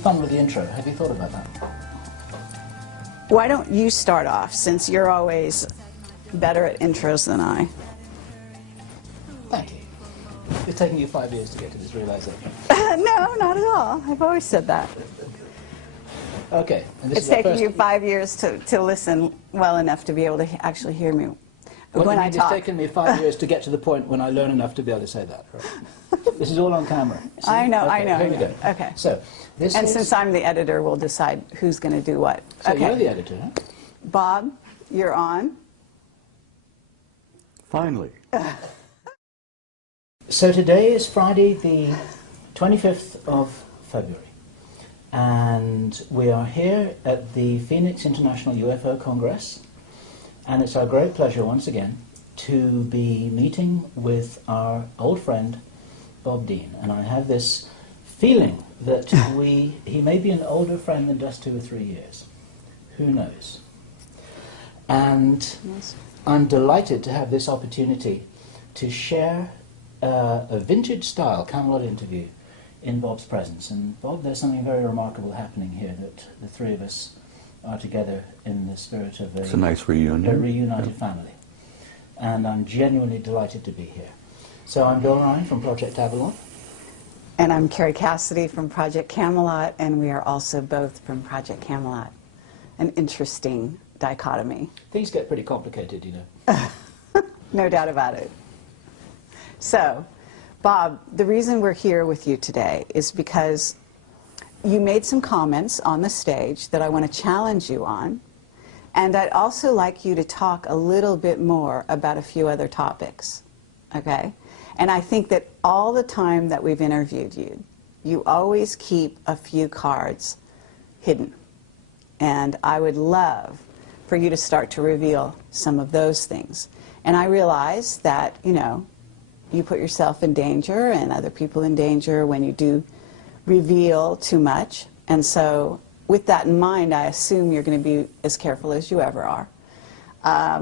fun with the intro. Have you thought about that? Why don't you start off, since you're always better at intros than I? Thank you. It's taken you 5 years to get to this realization. No, not at all. I've always said that. Okay. And this It's is our taken first... you 5 years to listen well enough to be able to actually hear me What when do you I mean talk. It's taken me 5 years to get to the point when I learn enough to be able to say that. Right? This is all on camera. See? I know, okay, I know. Here we go. Okay. So, this And is... since I'm the editor, we'll decide who's going to do what. So Okay. you're the editor, huh? Bob, you're on. Finally. So today is Friday the 25th of February, and we are here at the Phoenix International UFO Congress, and it's our great pleasure once again to be meeting with our old friend Bob Dean. And I have this feeling that he may be an older friend than just 2 or 3 years. Who knows? And Yes. I'm delighted to have this opportunity to share a vintage-style Camelot interview in Bob's presence. And Bob, there's something very remarkable happening here, that the three of us are together in the spirit of It's a nice reunion. a reunited family. And I'm genuinely delighted to be here. So I'm Bill Ryan from Project Avalon. And I'm Carrie Cassidy from Project Camelot, and we are also both from Project Camelot. An interesting dichotomy. Things get pretty complicated, you know. No doubt about it. So, Bob, the reason we're here with you today is because you made some comments on the stage that I want to challenge you on, and I'd also like you to talk a little bit more about a few other topics, okay? And I think that all the time that we've interviewed you, you always keep a few cards hidden. And I would love for you to start to reveal some of those things. And I realize that, you know, you put yourself in danger and other people in danger when you do reveal too much. And so with that in mind, I assume you're going to be as careful as you ever are. I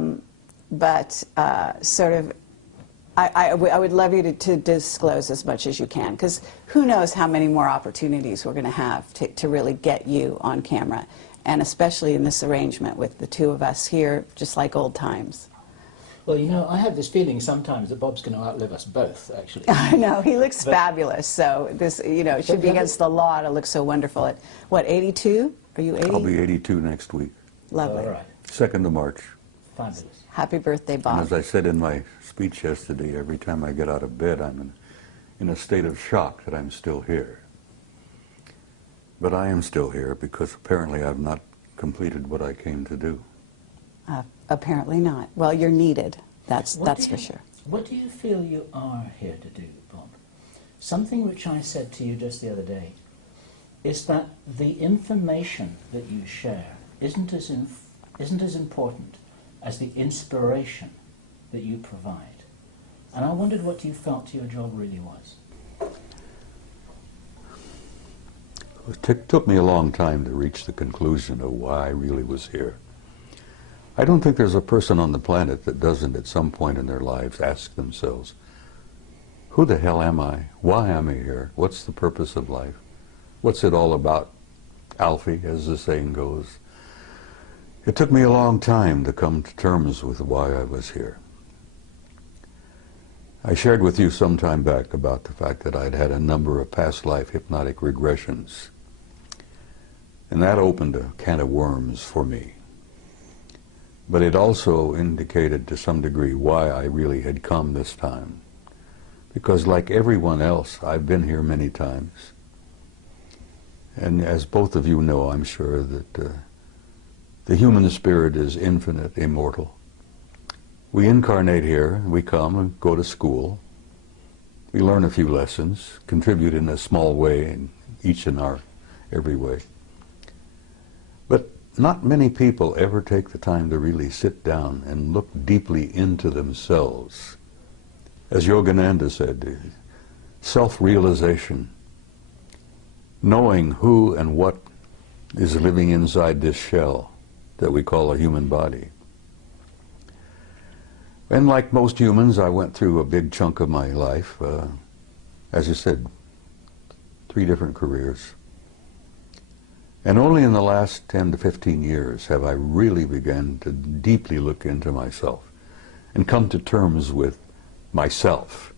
would love you to disclose as much as you can, because who knows how many more opportunities we're going to have to really get you on camera, and especially in this arrangement with the two of us here, just like old times. Well, you know, I have this feeling sometimes that Bob's going to outlive us both, actually. I know, he looks fabulous, so this, you know, it should be against the law to look so wonderful. At, what, 82? Are you 80? I'll be 82 next week, Lovely. All right. 2nd of March. Fabulous. Happy birthday, And Bob. as I said in my speech yesterday, every time I get out of bed, I'm in a state of shock that I'm still here. But I am still here because apparently I've not completed what I came to do. Apparently not. Well, you're needed. That's for sure. What do you feel you are here to do, Bob? Something which I said to you just the other day is that the information that you share isn't as important as the inspiration that you provide. And I wondered what you felt your job really was. It took me a long time to reach the conclusion of why I really was here. I don't think there's a person on the planet that doesn't at some point in their lives ask themselves, who the hell am I? Why am I here? What's the purpose of life? What's it all about? Alfie, as the saying goes. It took me a long time to come to terms with why I was here. I shared with you some time back about the fact that I'd had a number of past life hypnotic regressions. And that opened a can of worms for me. But it also indicated to some degree why I really had come this time. Because like everyone else, I've been here many times. And as both of you know, I'm sure that the human spirit is infinite, immortal. We incarnate here, we come and go to school. We learn a few lessons, contribute in a small way, in each in our every way. But not many people ever take the time to really sit down and look deeply into themselves. As Yogananda said, self-realization, knowing who and what is living inside this shell that we call a human body. And like most humans, I went through a big chunk of my life, as I said, 3 different careers. And only in the last 10 to 15 years have I really begun to deeply look into myself and come to terms with myself.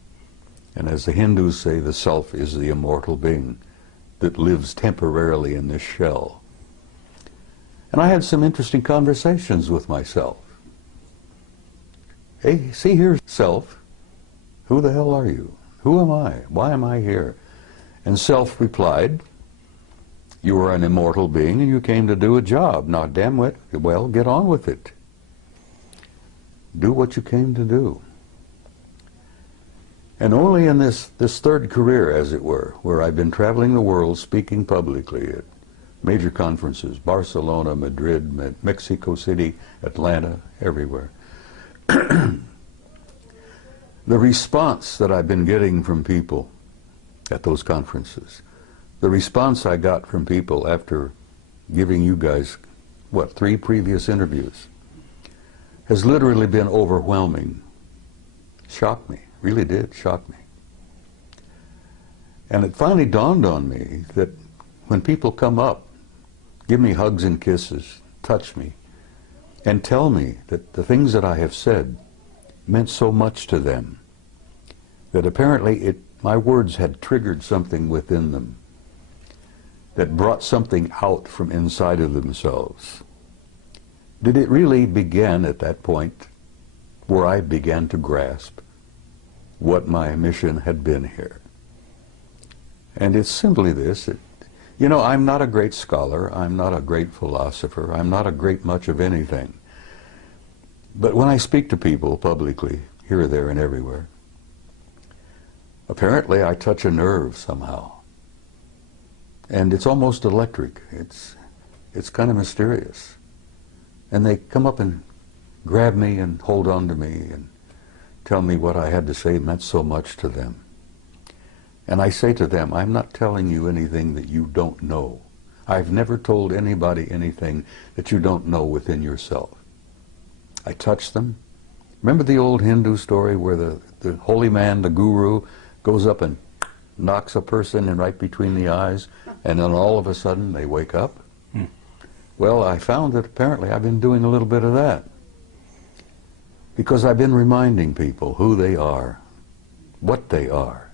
And as the Hindus say, the self is the immortal being that lives temporarily in this shell. And I had some interesting conversations with myself. Hey, see here, self, who the hell are you? Who am I? Why am I here? And self replied, you are an immortal being and you came to do a job. Now, damn it, well, get on with it. Do what you came to do. And only in this third career, as it were, where I've been traveling the world speaking publicly at major conferences, Barcelona, Madrid, Mexico City, Atlanta, everywhere. The response that I've been getting from people at those conferences, the response I got from people after giving you guys, what, 3 previous interviews, has literally been overwhelming. Shocked me, really did shock me. And it finally dawned on me that when people come up, give me hugs and kisses, touch me, and tell me that the things that I have said meant so much to them, that apparently my words had triggered something within them, that brought something out from inside of themselves. Did it really begin at that point where I began to grasp what my mission had been here? And it's simply this. You know, I'm not a great scholar, I'm not a great philosopher, I'm not a great much of anything. But when I speak to people publicly, here, there, and everywhere, apparently I touch a nerve somehow. And it's almost electric. It's kind of mysterious. And they come up and grab me and hold on to me and tell me what I had to say meant so much to them. And I say to them, I'm not telling you anything that you don't know. I've never told anybody anything that you don't know within yourself. I touch them. Remember the old Hindu story where the holy man, the guru, goes up and knocks a person in right between the eyes, and then all of a sudden they wake up? Well, I found that apparently I've been doing a little bit of that. Because I've been reminding people who they are, what they are.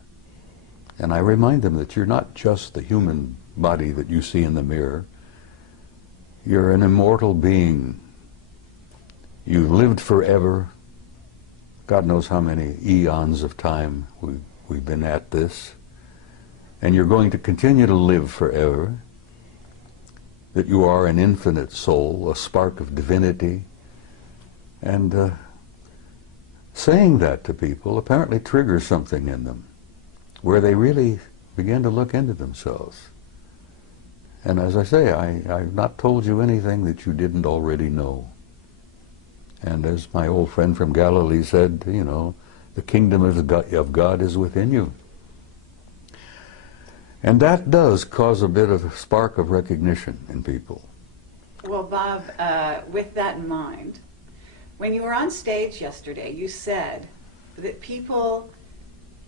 And I remind them that you're not just the human body that you see in the mirror. You're an immortal being. You've lived forever. God knows how many eons of time we've been at this. And you're going to continue to live forever. That you are an infinite soul, a spark of divinity. And saying that to people apparently triggers something in them, where they really begin to look into themselves. And as I say, I've not told you anything that you didn't already know. And as my old friend from Galilee said, you know, the kingdom of God is within you. And that does cause a bit of a spark of recognition in people. Well, Bob, with that in mind, when you were on stage yesterday, you said that people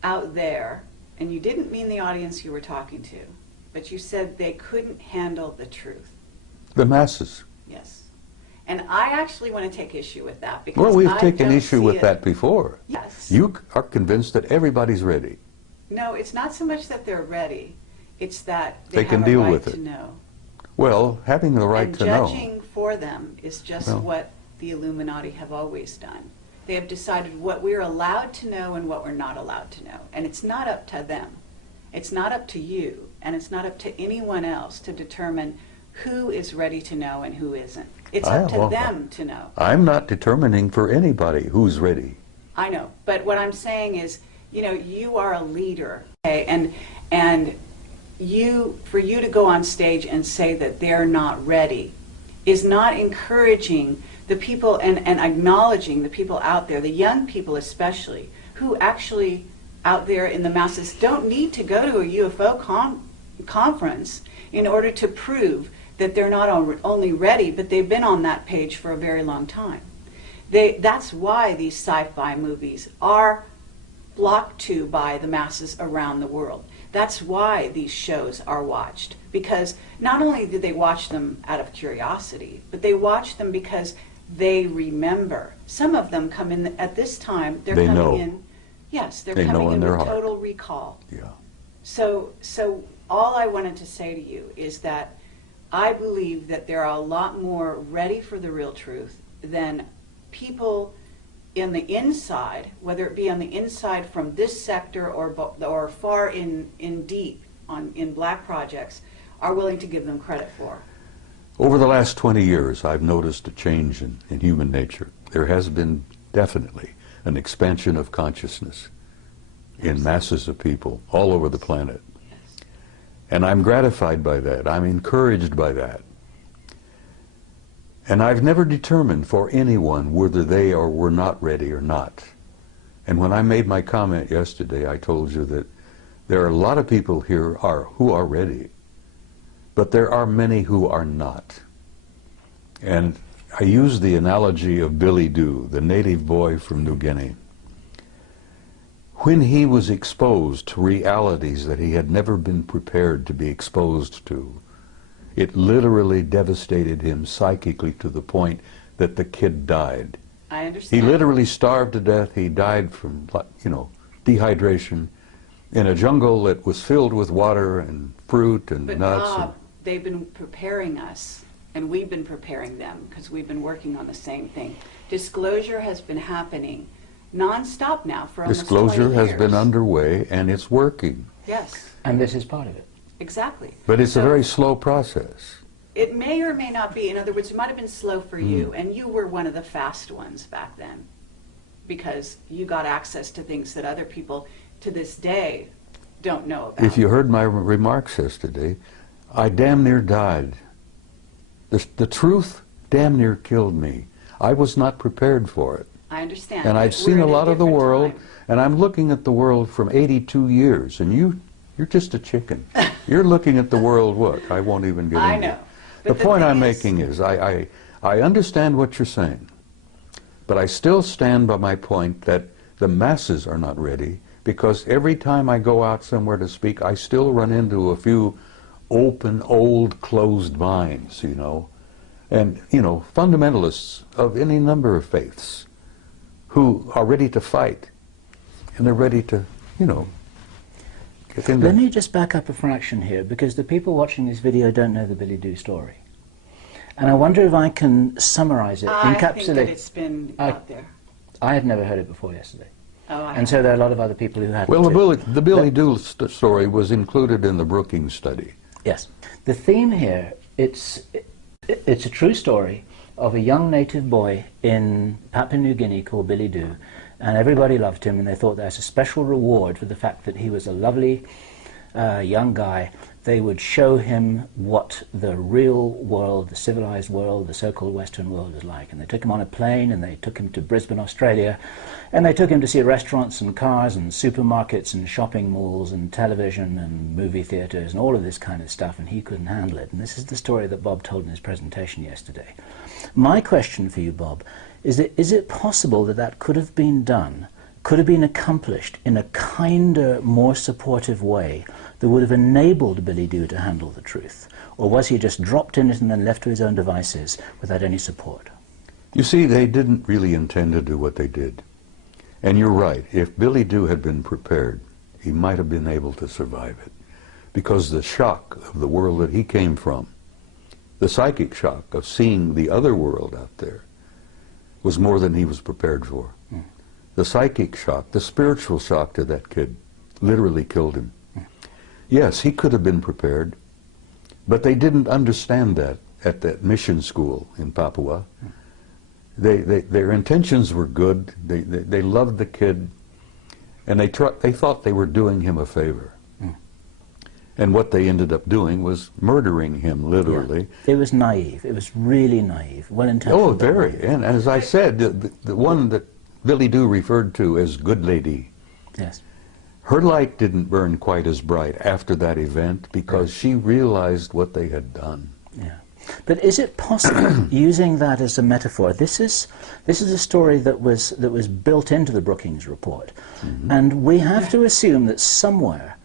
out there, and you didn't mean the audience you were talking to, but you said they couldn't handle the truth. The masses. Yes. And I actually want to take issue with that because well, we've taken issue with that before. Yes. You are convinced that everybody's ready. No, it's not so much that they're ready. It's that they can deal with it. it. To know. Well, having the right to know. And judging for them is just what the Illuminati have always done. They have decided what we're allowed to know and what we're not allowed to know. And it's not up to them. It's not up to you, and it's not up to anyone else to determine who is ready to know and who isn't. It's up to them to know. I'm not determining for anybody who's ready. I know, but what I'm saying is, you know, you are a leader, okay? And for you to go on stage and say that they're not ready is not encouraging the people and acknowledging the people out there, the young people especially, who actually out there in the masses don't need to go to a UFO conference in order to prove that they're not only ready, but they've been on that page for a very long time. That's why these sci-fi movies are flocked to by the masses around the world. That's why these shows are watched, because not only do they watch them out of curiosity, but they watch them because they remember. Some of them come in at this time, they're coming in, yes, they're coming in with total recall. Yeah. So all I wanted to say to you is that I believe that there are a lot more ready for the real truth than people in the inside, whether it be on the inside from this sector or far in deep in black projects, are willing to give them credit for. Over the last 20 years, I've noticed a change in human nature. There has been definitely an expansion of consciousness in masses of people all over the planet. And I'm gratified by that. I'm encouraged by that. And I've never determined for anyone whether they were not ready or not. And when I made my comment yesterday, I told you that there are a lot of people here who are ready, but there are many who are not. And I use the analogy of Billy Doo, the native boy from New Guinea. When he was exposed to realities that he had never been prepared to be exposed to, it literally devastated him psychically to the point that the kid died. I understand. He literally starved to death. He died from, dehydration in a jungle that was filled with water and fruit and nuts. But Bob, they've been preparing us, and we've been preparing them because we've been working on the same thing. Disclosure has been happening non-stop now for almost 20 years. Disclosure has been underway, and it's working. Yes. And this is part of it. Exactly. But it's a very slow process. It may or may not be. In other words, it might have been slow for you, and you were one of the fast ones back then because you got access to things that other people to this day don't know about. If you heard my remarks yesterday, I damn near died. The truth damn near killed me. I was not prepared for it. I understand. And I've seen a lot of the world, and I'm looking at the world from 82 years, and you're just a chicken. You're looking at the world, what? I won't even get into it. I know. The point I'm making is I understand what you're saying, but I still stand by my point that the masses are not ready, because every time I go out somewhere to speak, I still run into a few open, old, closed minds, and, fundamentalists of any number of faiths who are ready to fight, and they're ready to, get into... Let me just back up a fraction here, because the people watching this video don't know the Billy Doo story. And I wonder if I can summarize it, encapsulate... I think that it's been out there. I had never heard it before yesterday. Oh, and so there are a lot of other people who hadn't. Well, the Billy Doo story was included in the Brookings study. Yes. The theme here, it's a true story of a young native boy in Papua New Guinea called Billy Doo, and everybody loved him, and they thought there's a special reward for the fact that he was a lovely young guy. They would show him what the real world, the civilized world, the so-called Western world is like. And they took him on a plane, and they took him to Brisbane, Australia, and they took him to see restaurants and cars and supermarkets and shopping malls and television and movie theaters and all of this kind of stuff, and he couldn't handle it. And this is the story that Bob told in his presentation yesterday. My question for you, Bob, is it possible that that could have been done, could have been accomplished in a kinder, more supportive way that would have enabled Billy Doo to handle the truth? Or was he just dropped in it and then left to his own devices without any support? You see, they didn't really intend to do what they did. And you're right, if Billy Doo had been prepared, he might have been able to survive it. Because the shock of the world that he came from, the psychic shock of seeing the other world out there, was more than he was prepared for. The psychic shock, the spiritual shock to that kid, literally killed him. Yes, he could have been prepared, but they didn't understand that at that mission school in Papua. Their intentions were good. They loved the kid, and they thought they were doing him a favor. And what they ended up doing was murdering him, literally. Yeah. It was naive. It was really naive, well-intentioned. Oh, very. And as I said, the one that Billy Doo referred to as Good Lady, yes, her light didn't burn quite as bright after that event because she realized what they had done. Yeah. But is it possible, using that as a metaphor, this is a story that was built into the Brookings report, and we have to assume that somewhere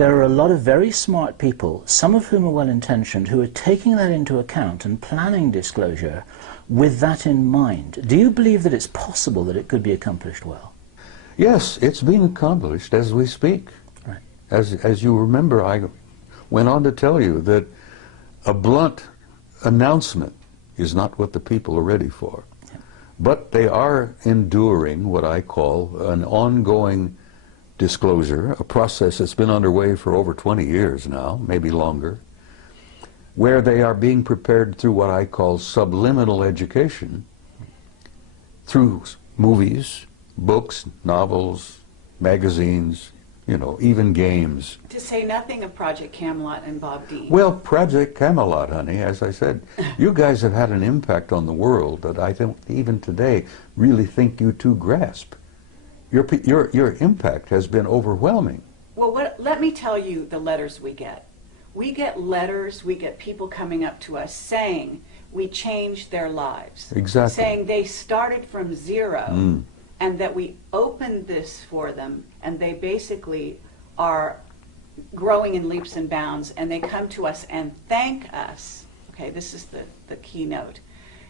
there are a lot of very smart people, some of whom are well-intentioned, who are taking that into account and planning disclosure with that in mind. Do you believe that it's possible that it could be accomplished well? Yes, it's being accomplished as we speak. Right. As you remember, I went on to tell you that a blunt announcement is not what the people are ready for. Yeah. But they are enduring what I call an ongoing disclosure, a process that's been underway for over 20 years now, maybe longer, where they are being prepared through what I call subliminal education, through movies, books, novels, magazines, you know, even games. To say nothing of Project Camelot and Bob Dean. Well, Project Camelot, honey, as I said, you guys have had an impact on the world that I think even today really think you two grasp. Your impact has been overwhelming. Well, let me tell you the letters we get. We get letters, we get people coming up to us saying we changed their lives. Exactly. Saying they started from zero and that we opened this for them and they basically are growing in leaps and bounds and they come to us and thank us. Okay, this is the keynote,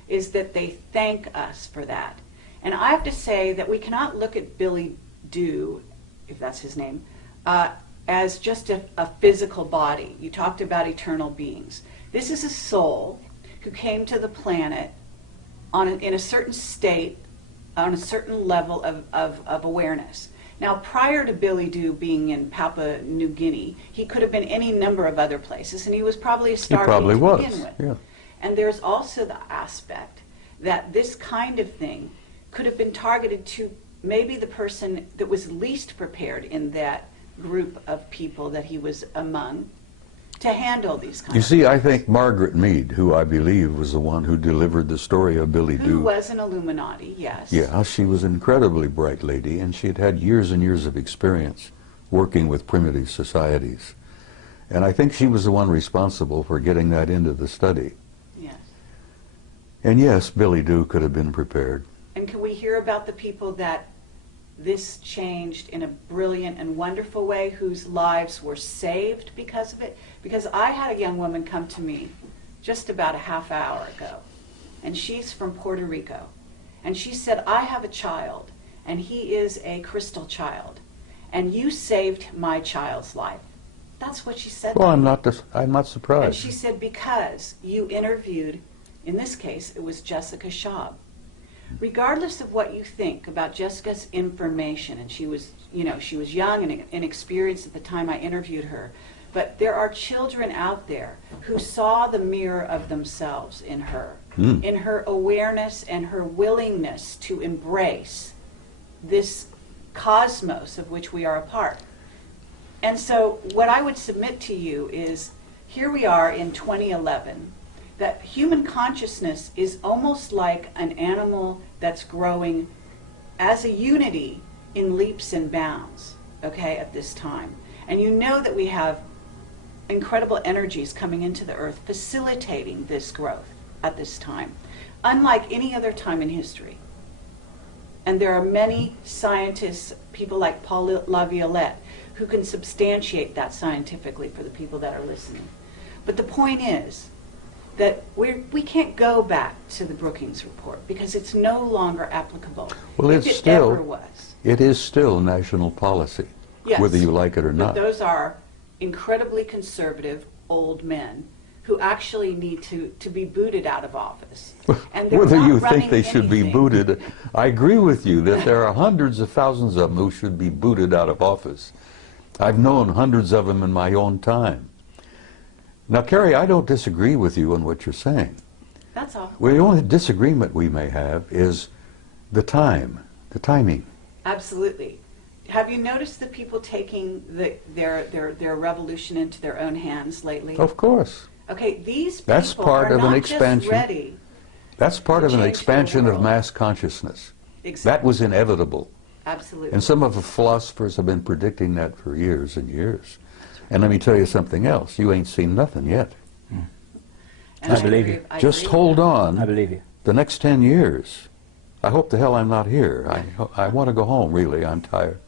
is that they thank us for that. And I have to say that we cannot look at Billy Do, if that's his name, as just a physical body. You talked about eternal beings. This is a soul who came to the planet in a certain state, on a certain level of awareness. Now, prior to Billy Do being in Papua New Guinea, he could have been any number of other places, and he was probably a star to begin with. Yeah. And there's also the aspect that this kind of thing could have been targeted to maybe the person that was least prepared in that group of people that he was among to handle these kinds of things. You see, I think Margaret Mead, who I believe was the one who delivered the story of Billy Do. Who was an Illuminati, yes. Yeah, she was an incredibly bright lady, and she had had years and years of experience working with primitive societies. And I think she was the one responsible for getting that into the study. Yes. And yes, Billy Do could have been prepared. And can we hear about the people that this changed in a brilliant and wonderful way, whose lives were saved because of it? Because I had a young woman come to me just about a half hour ago, and she's from Puerto Rico. And she said, I have a child, and he is a crystal child, and you saved my child's life. That's what she said. Well, I'm not surprised. And she said, because you interviewed, in this case, it was Jessica Schaub. Regardless of what you think about Jessica's information, and she was, you know, she was young and inexperienced at the time I interviewed her, but there are children out there who saw the mirror of themselves in her awareness and her willingness to embrace this cosmos of which we are a part. And so what I would submit to you is, here we are in 2011, that human consciousness is almost like an animal that's growing as a unity in leaps and bounds, okay, at this time. And you know that we have incredible energies coming into the earth facilitating this growth at this time, unlike any other time in history. And there are many scientists, people like Paul Laviolette, who can substantiate that scientifically for the people that are listening. But the point is that we can't go back to the Brookings report because it's no longer applicable. Well, if it ever was. It is still national policy, yes, whether you like it or not. But those are incredibly conservative old men who actually need to be booted out of office. And whether you think they should be booted, I agree with you that there are hundreds of thousands of them who should be booted out of office. I've known hundreds of them in my own time. Now, Carrie, I don't disagree with you on what you're saying. That's all. Well, the only disagreement we may have is the timing. Absolutely. Have you noticed the people taking their revolution into their own hands lately? Of course. Okay, these people are not just ready. That's part of an expansion of mass consciousness. Exactly. That was inevitable. Absolutely. And some of the philosophers have been predicting that for years and years. And let me tell you something else. You ain't seen nothing yet. And I believe you. Just hold on. I believe you. The next 10 years. I hope the hell I'm not here. I want to go home, really. I'm tired.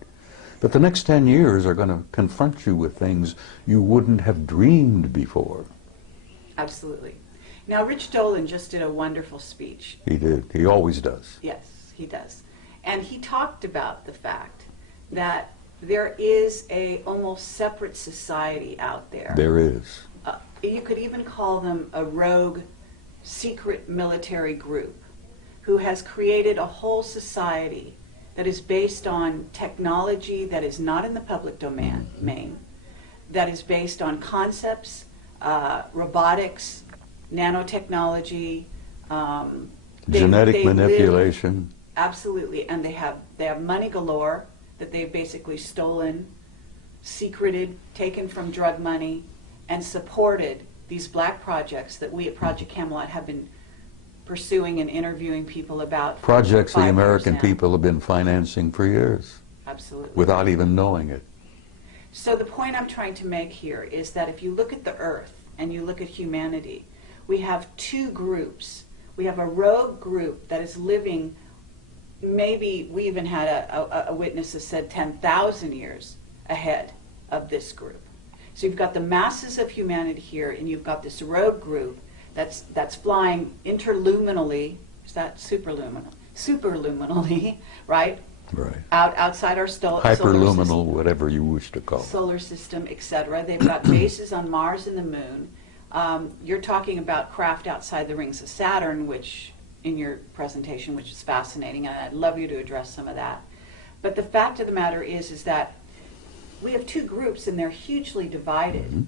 But the next 10 years are going to confront you with things you wouldn't have dreamed before. Absolutely. Now, Rich Dolan just did a wonderful speech. He did. He always does. Yes, he does. And he talked about the fact that there is a almost separate society out there. There is. You could even call them a rogue, secret military group who has created a whole society that is based on technology that is not in the public domain, that is based on concepts, robotics, nanotechnology, genetic manipulation. Absolutely, and they have money galore that they've basically stolen, secreted, taken from drug money, and supported these black projects that we at Project Camelot have been pursuing and interviewing people about. Projects the American people have been financing for years. Absolutely. Without even knowing it. So the point I'm trying to make here is that if you look at the earth and you look at humanity, we have two groups. We have a rogue group that is living, maybe we even had a witness that said 10,000 years ahead of this group. So you've got the masses of humanity here, and you've got this rogue group that's flying interluminally. Is that superluminal? Superluminally, right? Right. Outside our hyperluminal, whatever you wish to call it. Solar system, etc. They've got bases on Mars and the Moon. You're talking about craft outside the rings of Saturn, which in your presentation, which is fascinating, and I'd love you to address some of that. But the fact of the matter is that we have two groups, and they're hugely divided. Mm-hmm.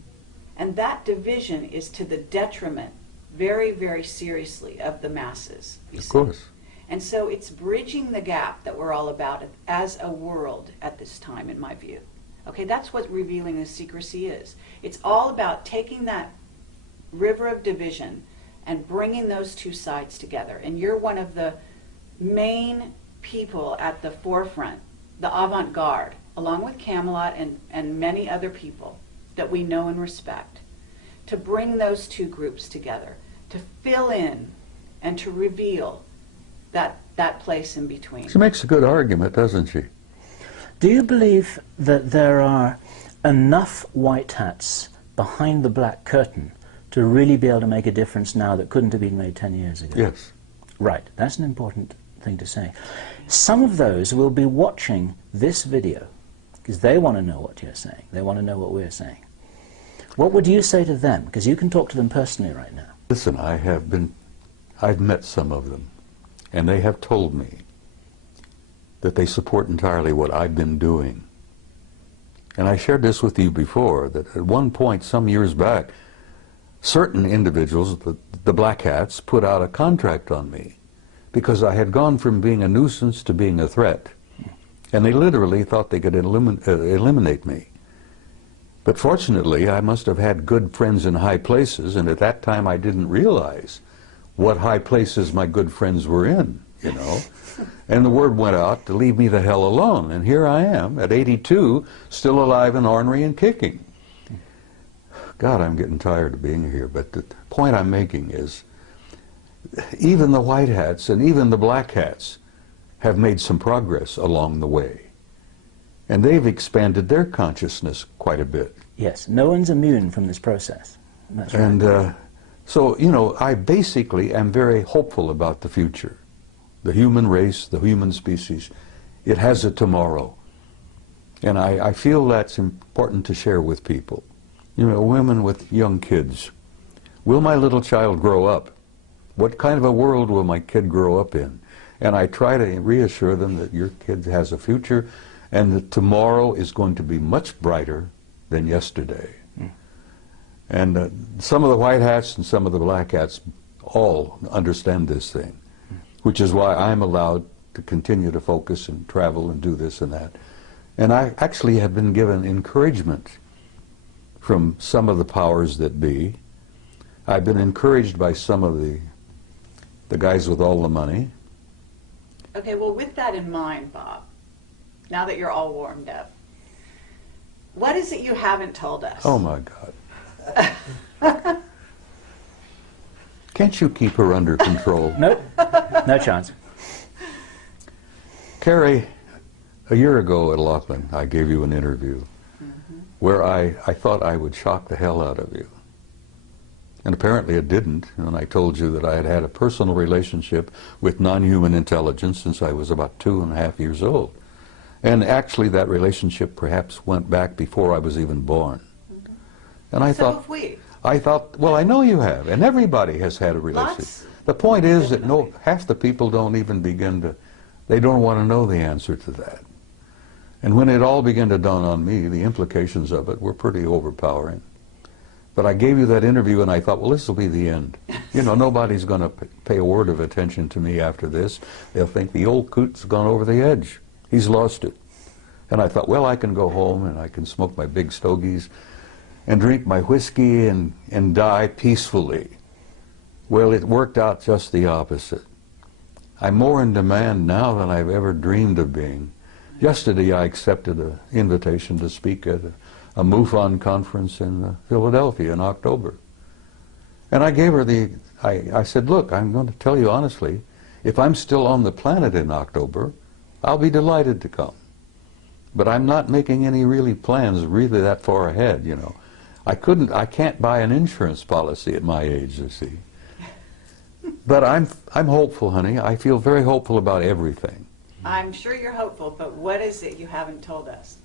And that division is to the detriment, very, very seriously, of the masses. Of course. And so it's bridging the gap that we're all about as a world at this time, in my view. Okay, that's what revealing the secrecy is. It's all about taking that river of division and bringing those two sides together. And you're one of the main people at the forefront, the avant-garde, along with Camelot and many other people that we know and respect, to bring those two groups together, to fill in and to reveal that place in between. She makes a good argument, doesn't she? Do you believe that there are enough white hats behind the black curtain to really be able to make a difference now that couldn't have been made 10 years ago? Yes. Right, that's an important thing to say. Some of those will be watching this video because they want to know what you're saying. They want to know what we're saying. What would you say to them? Because you can talk to them personally right now. Listen, I've met some of them, and they have told me that they support entirely what I've been doing. And I shared this with you before, that at one point, some years back, certain individuals, the black hats, put out a contract on me because I had gone from being a nuisance to being a threat. And they literally thought they could eliminate me. But fortunately, I must have had good friends in high places, and at that time I didn't realize what high places my good friends were in, you know. And the word went out to leave me the hell alone. And here I am, at 82, still alive and ornery and kicking. God, I'm getting tired of being here. But the point I'm making is, even the white hats and even the black hats have made some progress along the way. And they've expanded their consciousness quite a bit. Yes, no one's immune from this process. That's right. And so, you know, I basically am very hopeful about the future. The human race, the human species, it has a tomorrow. And I feel that's important to share with people. You know, women with young kids. Will my little child grow up? What kind of a world will my kid grow up in? And I try to reassure them that your kid has a future and that tomorrow is going to be much brighter than yesterday. Mm. And some of the white hats and some of the black hats all understand this thing, which is why I'm allowed to continue to focus and travel and do this and that. And I actually have been given encouragement from some of the powers that be. I've been encouraged by some of the guys with all the money. Okay, well, with that in mind, Bob, now that you're all warmed up, what is it you haven't told us? Oh, my God. Can't you keep her under control? Nope, no chance. Carrie, A year ago at Laughlin, I gave you an interview where I thought I would shock the hell out of you. And apparently it didn't. And I told you that I had had a personal relationship with non-human intelligence since I was about 2.5 years old. And actually that relationship perhaps went back before I was even born. And I thought, well, I know you have, and everybody has had a relationship. The point is that half the people don't even begin to, they don't want to know the answer to that. And when it all began to dawn on me, the implications of it were pretty overpowering. But I gave you that interview and I thought, well, this will be the end. You know, nobody's going to pay a word of attention to me after this. They'll think the old coot's gone over the edge. He's lost it. And I thought, well, I can go home and I can smoke my big stogies and drink my whiskey and die peacefully. Well, it worked out just the opposite. I'm more in demand now than I've ever dreamed of being. Yesterday I accepted an invitation to speak at a MUFON conference in Philadelphia in October. And I gave her I said, look, I'm going to tell you honestly, if I'm still on the planet in October, I'll be delighted to come. But I'm not making any plans really that far ahead, you know. I can't buy an insurance policy at my age, you see. But I'm hopeful, honey. I feel very hopeful about everything. I'm sure you're hopeful, but what is it you haven't told us?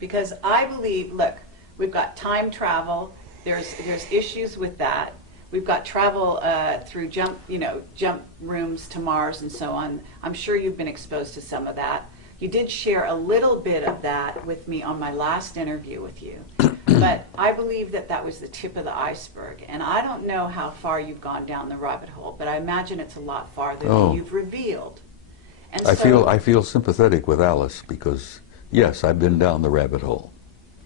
Because I believe, look, we've got time travel. There's issues with that. We've got travel through jump rooms to Mars and so on. I'm sure you've been exposed to some of that. You did share a little bit of that with me on my last interview with you. But I believe that that was the tip of the iceberg. And I don't know how far you've gone down the rabbit hole, but I imagine it's a lot farther than you've revealed. And I feel sympathetic with Alice because, yes, I've been down the rabbit hole.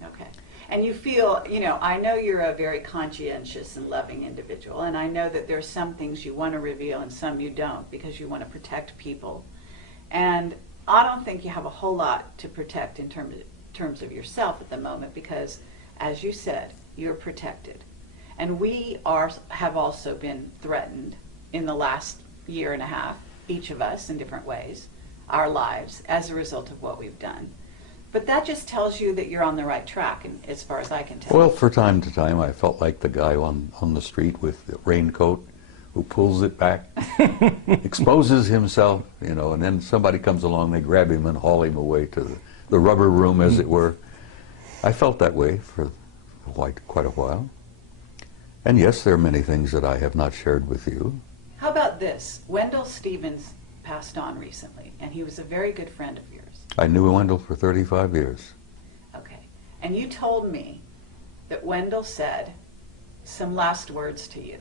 Okay. And you feel, you know, I know you're a very conscientious and loving individual, and I know that there's some things you want to reveal and some you don't because you want to protect people. And I don't think you have a whole lot to protect in terms of yourself at the moment because, as you said, you're protected. And we have also been threatened in the last 1.5 years, each of us in different ways, our lives, as a result of what we've done. But that just tells you that you're on the right track, and as far as I can tell. Well, for time to time, I felt like the guy on the street with the raincoat who pulls it back, exposes himself, you know, and then somebody comes along, they grab him and haul him away to the rubber room, as it were. I felt that way for quite a while. And yes, there are many things that I have not shared with you. How about this? Wendell Stevens passed on recently, and he was a very good friend of yours. I knew Wendell for 35 years. Okay. And you told me that Wendell said some last words to you.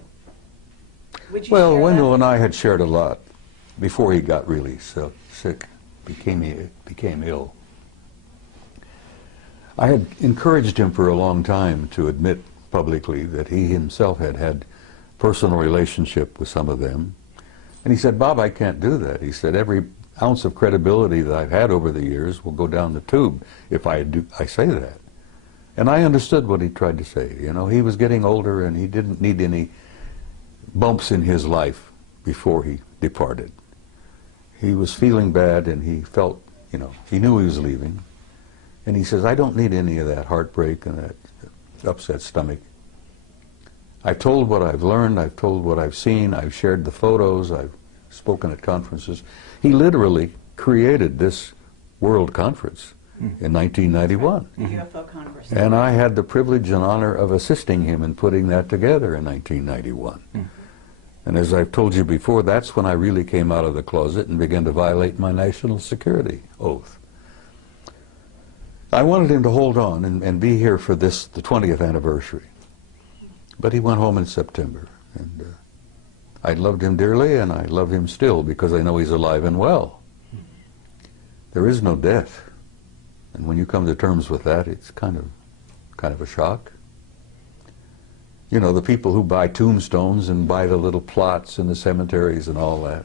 Would you Well, share Wendell that? and I had shared a lot before he got really sick, became ill. I had encouraged him for a long time to admit publicly that he himself had had personal relationship with some of them. And he said, Bob, I can't do that. He said, every ounce of credibility that I've had over the years will go down the tube if I say that. And I understood what he tried to say. You know, he was getting older and he didn't need any bumps in his life before he departed. He was feeling bad and he felt, you know, he knew he was leaving. And he says, I don't need any of that heartbreak and that upset stomach. I've told what I've learned, I've told what I've seen, I've shared the photos, I've spoken at conferences. He literally created this world conference in 1991. The UFO Congress. And I had the privilege and honor of assisting him in putting that together in 1991. And as I've told you before, that's when I really came out of the closet and began to violate my national security oath. I wanted him to hold on and be here for this, the 20th anniversary. But he went home in September. And I loved him dearly, and I love him still because I know he's alive and well. There is no death. And when you come to terms with that, it's kind of a shock. You know, the people who buy tombstones and buy the little plots in the cemeteries and all that.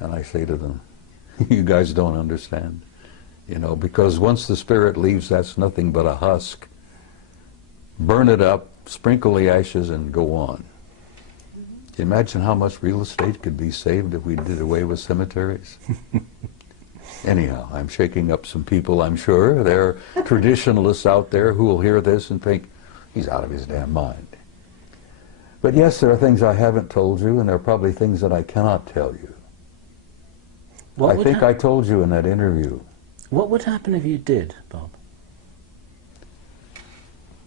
And I say to them, you guys don't understand. You know, because once the spirit leaves, that's nothing but a husk. Burn it up, sprinkle the ashes, and go on. Imagine how much real estate could be saved if we did away with cemeteries. Anyhow, I'm shaking up some people, I'm sure. There are traditionalists out there who will hear this and think, he's out of his damn mind. But yes, there are things I haven't told you, and there are probably things that I cannot tell you. I think I told you in that interview. What would happen if you did, Bob?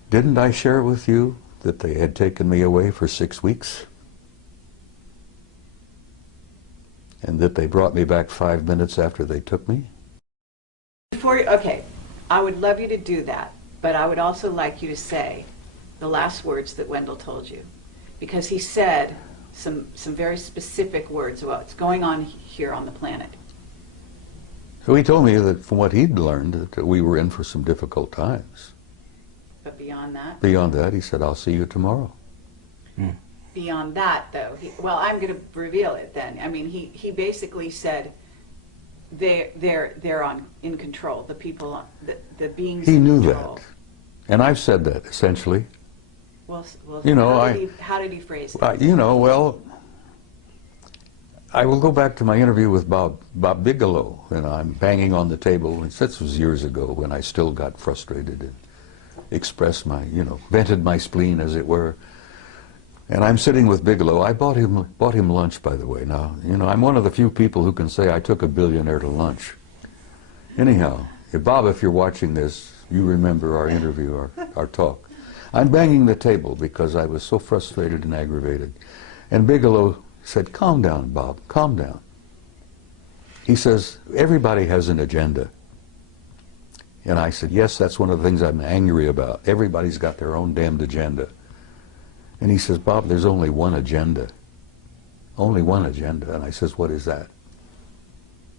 Didn't I share with you that they had taken me away for 6 weeks? And that they brought me back 5 minutes after they took me? Okay, I would love you to do that, but I would also like you to say the last words that Wendell told you. Because he said some very specific words about what's going on here on the planet. So he told me that from what he'd learned, that we were in for some difficult times. But beyond that? Beyond that, he said, I'll see you tomorrow. Beyond that, though, well, I'm going to reveal it then. I mean, he basically said they're in control. The people, the beings. He in knew control. that, and I've said that essentially. Well, you know, how did he phrase it? You know, well, I will go back to my interview with Bob Bigelow, and I'm banging on the table. And this was years ago when I still got frustrated and expressed my, vented my spleen, as it were. And I'm sitting with Bigelow. I bought him lunch, by the way. Now, I'm one of the few people who can say I took a billionaire to lunch. Anyhow, Bob, if you're watching this, you remember our interview, our talk. I'm banging the table because I was so frustrated and aggravated. And Bigelow said, calm down, Bob, calm down. He says, everybody has an agenda. And I said, yes, that's one of the things I'm angry about. Everybody's got their own damned agenda. And he says, Bob, there's only one agenda. Only one agenda. And I says, what is that?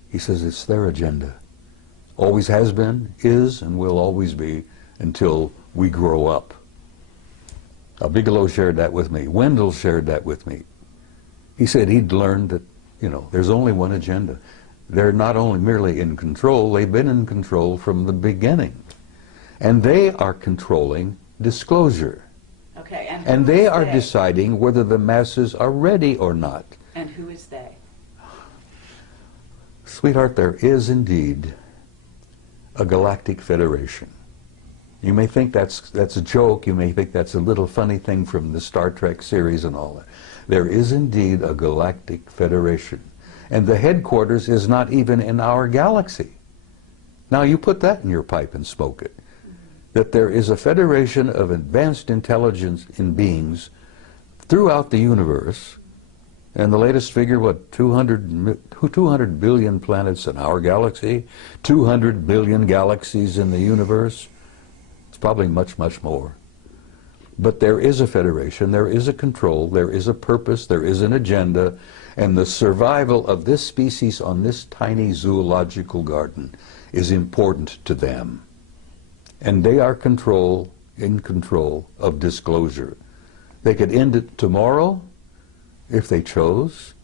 He says, it's their agenda. Always has been, is, and will always be until we grow up. Now, Bigelow shared that with me. Wendell shared that with me. He said he'd learned that, there's only one agenda. They're not only merely in control, they've been in control from the beginning. And they are controlling disclosure. Okay, and they are deciding whether the masses are ready or not. And who is they? Sweetheart, there is indeed a galactic federation. You may think that's a joke, you may think that's a little funny thing from the Star Trek series and all that. There is indeed a galactic federation. And the headquarters is not even in our galaxy. Now you put that in your pipe and smoke it. That there is a federation of advanced intelligence in beings throughout the universe, and the latest figure, what, 200 billion planets in our galaxy, 200 billion galaxies in the universe. It's probably much, much more. But there is a federation, there is a control, there is a purpose, there is an agenda, and the survival of this species on this tiny zoological garden is important to them. And they are in control of disclosure. They could end it tomorrow if they chose.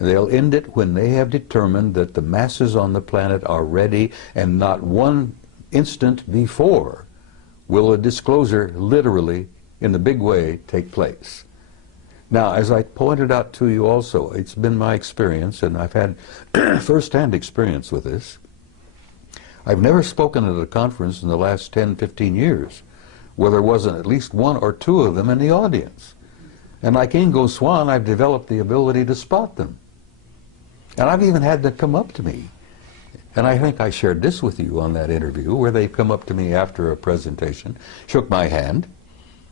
They'll end it when they have determined that the masses on the planet are ready, and not one instant before will a disclosure literally, in a big way, take place. Now, as I pointed out to you also, it's been my experience, and I've had first-hand experience with this. I've never spoken at a conference in the last 10, 15 years where there wasn't at least one or two of them in the audience. And like Ingo Swann, I've developed the ability to spot them. And I've even had them come up to me. And I think I shared this with you on that interview, where they come up to me after a presentation, shook my hand,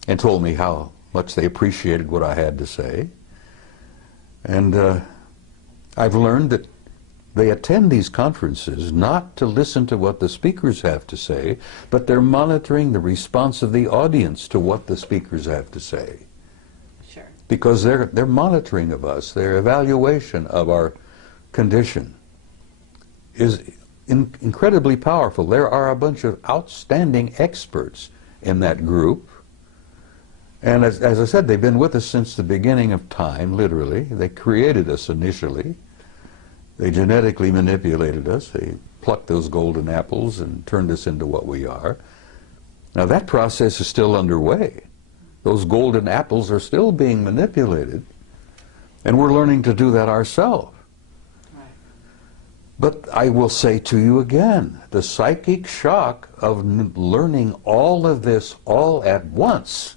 and told me how much they appreciated what I had to say. And I've learned that they attend these conferences not to listen to what the speakers have to say, but they're monitoring the response of the audience to what the speakers have to say. Sure. Because they're monitoring of us, their evaluation of our condition is incredibly powerful. There are a bunch of outstanding experts in that group. And as I said, they've been with us since the beginning of time, literally. They created us initially. They genetically manipulated us. They plucked those golden apples and turned us into what we are. Now that process is still underway. Those golden apples are still being manipulated, and we're learning to do that ourselves. Right. But I will say to you again, the psychic shock of learning all of this all at once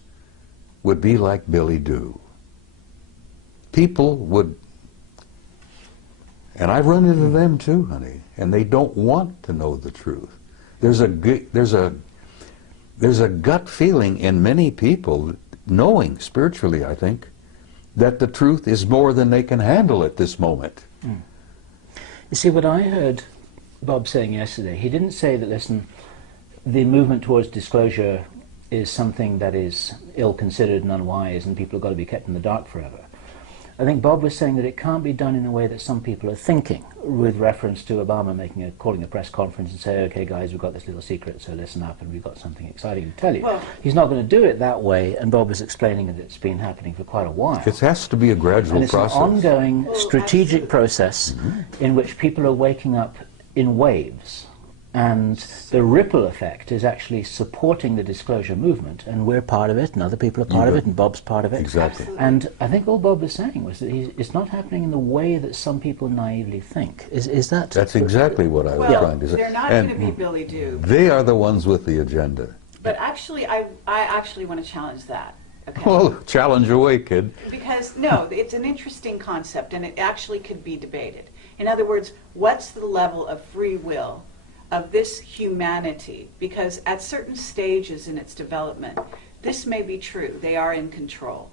would be like Billy Do. People would, and I've run into them too, honey, and they don't want to know the truth. There's a gut feeling in many people, knowing spiritually, I think, that the truth is more than they can handle at this moment. Mm. You see, what I heard Bob saying yesterday, he didn't say that, listen, the movement towards disclosure is something that is ill-considered and unwise and people have got to be kept in the dark forever. I think Bob was saying that it can't be done in the way that some people are thinking, with reference to Obama calling a press conference and say, okay guys, we've got this little secret, so listen up and we've got something exciting to tell you. Well, he's not going to do it that way, and Bob was explaining that it's been happening for quite a while. It has to be a gradual process. An ongoing strategic process in which people are waking up in waves. And the ripple effect is actually supporting the disclosure movement, and we're part of it, and other people are part of it, and Bob's part of it. Exactly. Absolutely. And I think all Bob was saying was that it's not happening in the way that some people naively think. Is that? That's exactly what I was trying to say. They're not going to be Billy Do. They are the ones with the agenda. But actually, I actually want to challenge that. Okay. Well, challenge away, kid. Because, no, it's an interesting concept, and it actually could be debated. In other words, what's the level of free will of this humanity? Because at certain stages in its development, this may be true. They are in control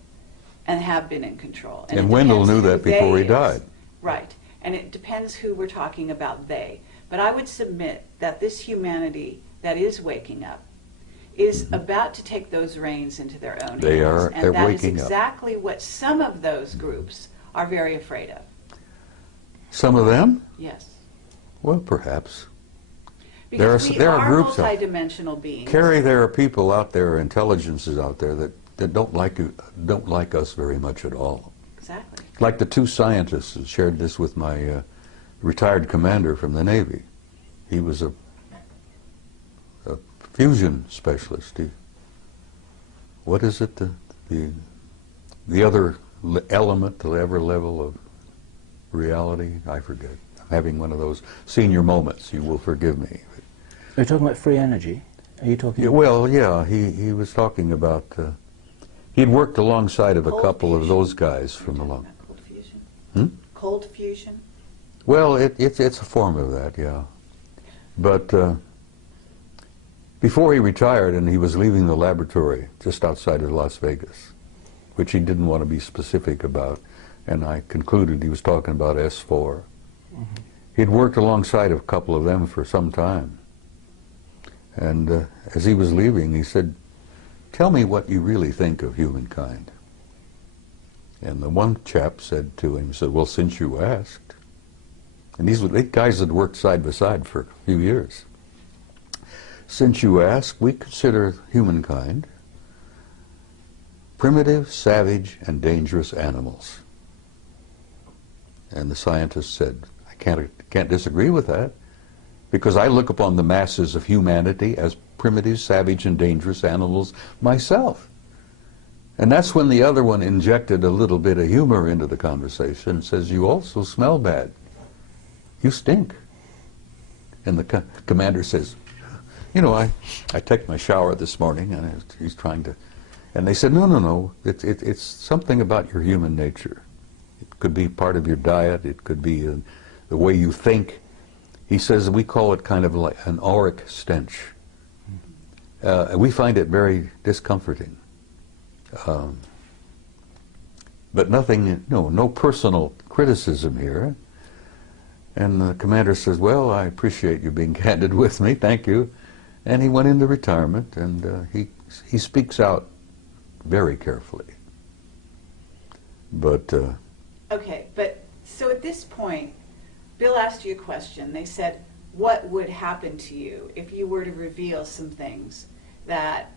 and have been in control. And Wendell knew that before he died. Right. And it depends who we're talking about, they. But I would submit that this humanity that is waking up is about to take those reins into their own hands. They're waking up. And that is exactly what some of those groups are very afraid of. Some of them? Yes. Well, perhaps. Because there are groups multidimensional beings. Carrie, there are people out there, intelligences out there that don't like us very much at all. Exactly. Like the two scientists who shared this with my retired commander from the Navy. He was a fusion specialist. What is it? The other element, the other level of reality? I forget. I'm having one of those senior moments. You will forgive me. Are you talking about free energy? Are you talking? Yeah, well, yeah. He was talking about. He'd worked alongside of a couple of those guys from along. Cold fusion. Hmm? Cold fusion. Well, it's a form of that, yeah. But before he retired, and he was leaving the laboratory just outside of Las Vegas, which he didn't want to be specific about, and I concluded he was talking about S4. Mm-hmm. He'd worked alongside of a couple of them for some time. And as he was leaving, he said, "Tell me what you really think of humankind." And the one chap said to him, "Well, since you asked." And these guys had worked side by side for a few years. "Since you ask, we consider humankind primitive, savage, and dangerous animals." And the scientist said, "I can't disagree with that, because I look upon the masses of humanity as primitive, savage, and dangerous animals myself." And that's when the other one injected a little bit of humor into the conversation and says, "You also smell bad. You stink." And the commander says, "You know, I took my shower this morning," and he's trying to, and they said, no, it's something about your human nature. It could be part of your diet, it could be the way you think. He says we call it kind of like an auric stench. We find it very discomforting. But nothing, no personal criticism here. And the commander says, "Well, I appreciate you being candid with me, thank you." And he went into retirement, and he speaks out very carefully. But okay, but so at this point, Bill asked you a question. They said, what would happen to you if you were to reveal some things that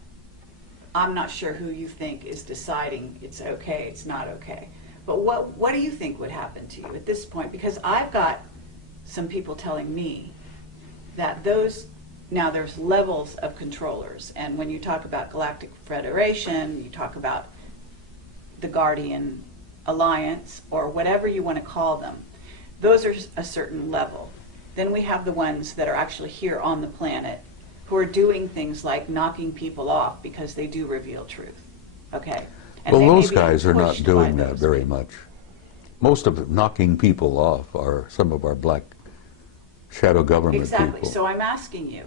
I'm not sure who you think is deciding it's okay, it's not okay. But what do you think would happen to you at this point? Because I've got some people telling me that now there's levels of controllers. And when you talk about Galactic Federation, you talk about the Guardian Alliance, or whatever you want to call them, those are a certain level. Then we have the ones that are actually here on the planet who are doing things like knocking people off because they do reveal truth. Okay? And Well, they may those be guys are not pushed doing by that those very people. much. Most of it, knocking people off are some of our black shadow government Exactly. people. So I'm asking you,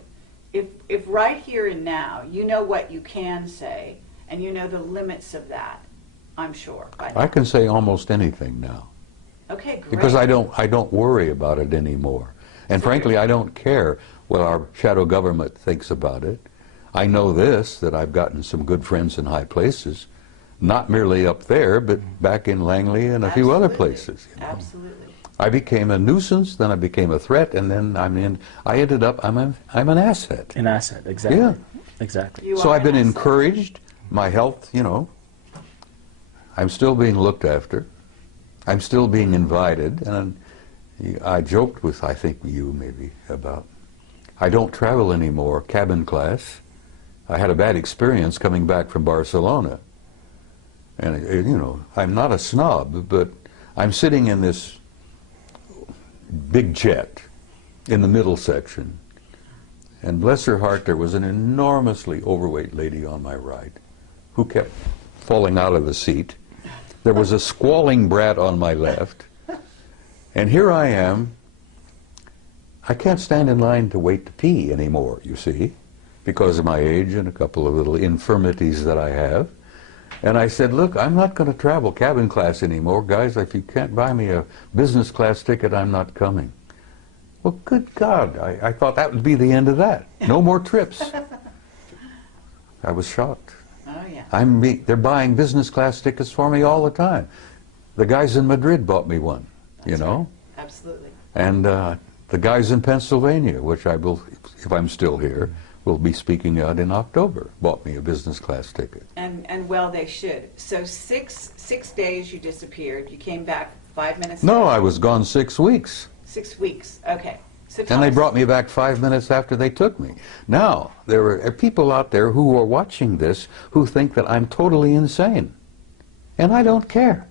if right here and now you know what you can say and you know the limits of that, I'm sure. By now. I can say almost anything now Okay, great. because I don't worry about it anymore. And frankly, I don't care what our shadow government thinks about it. I know this, that I've gotten some good friends in high places, not merely up there, but back in Langley and a few other places. You know. Absolutely. I became a nuisance, then I became a threat, and then I ended up, I'm an asset. An asset, exactly. Yeah. Exactly. You So are I've been an asset. encouraged, my health, you know, I'm still being looked after, I'm still being invited, and I joked with, I think you maybe, about, I don't travel anymore, cabin class. I had a bad experience coming back from Barcelona. And, you know, I'm not a snob, but I'm sitting in this big jet in the middle section. And bless her heart, there was an enormously overweight lady on my right who kept falling out of the seat. There was a squalling brat on my left. And here I am. I can't stand in line to wait to pee anymore, you see, because of my age and a couple of little infirmities that I have. And I said, look, I'm not going to travel cabin class anymore. Guys, if you can't buy me a business class ticket, I'm not coming. Well, good God, I thought that would be the end of that. No more trips. I was shocked. Oh, yeah. They're buying business class tickets for me all the time. The guys in Madrid bought me one, you That's know. right. Absolutely. And the guys in Pennsylvania, which I will, if I'm still here, will be speaking out in October, bought me a business class ticket. And well, they should. So six days you disappeared. You came back 5 minutes No, later. I was gone 6 weeks. 6 weeks. Okay. So And tell they us- brought me back 5 minutes after they took me. Now, there are people out there who are watching this who think that I'm totally insane. And I don't care.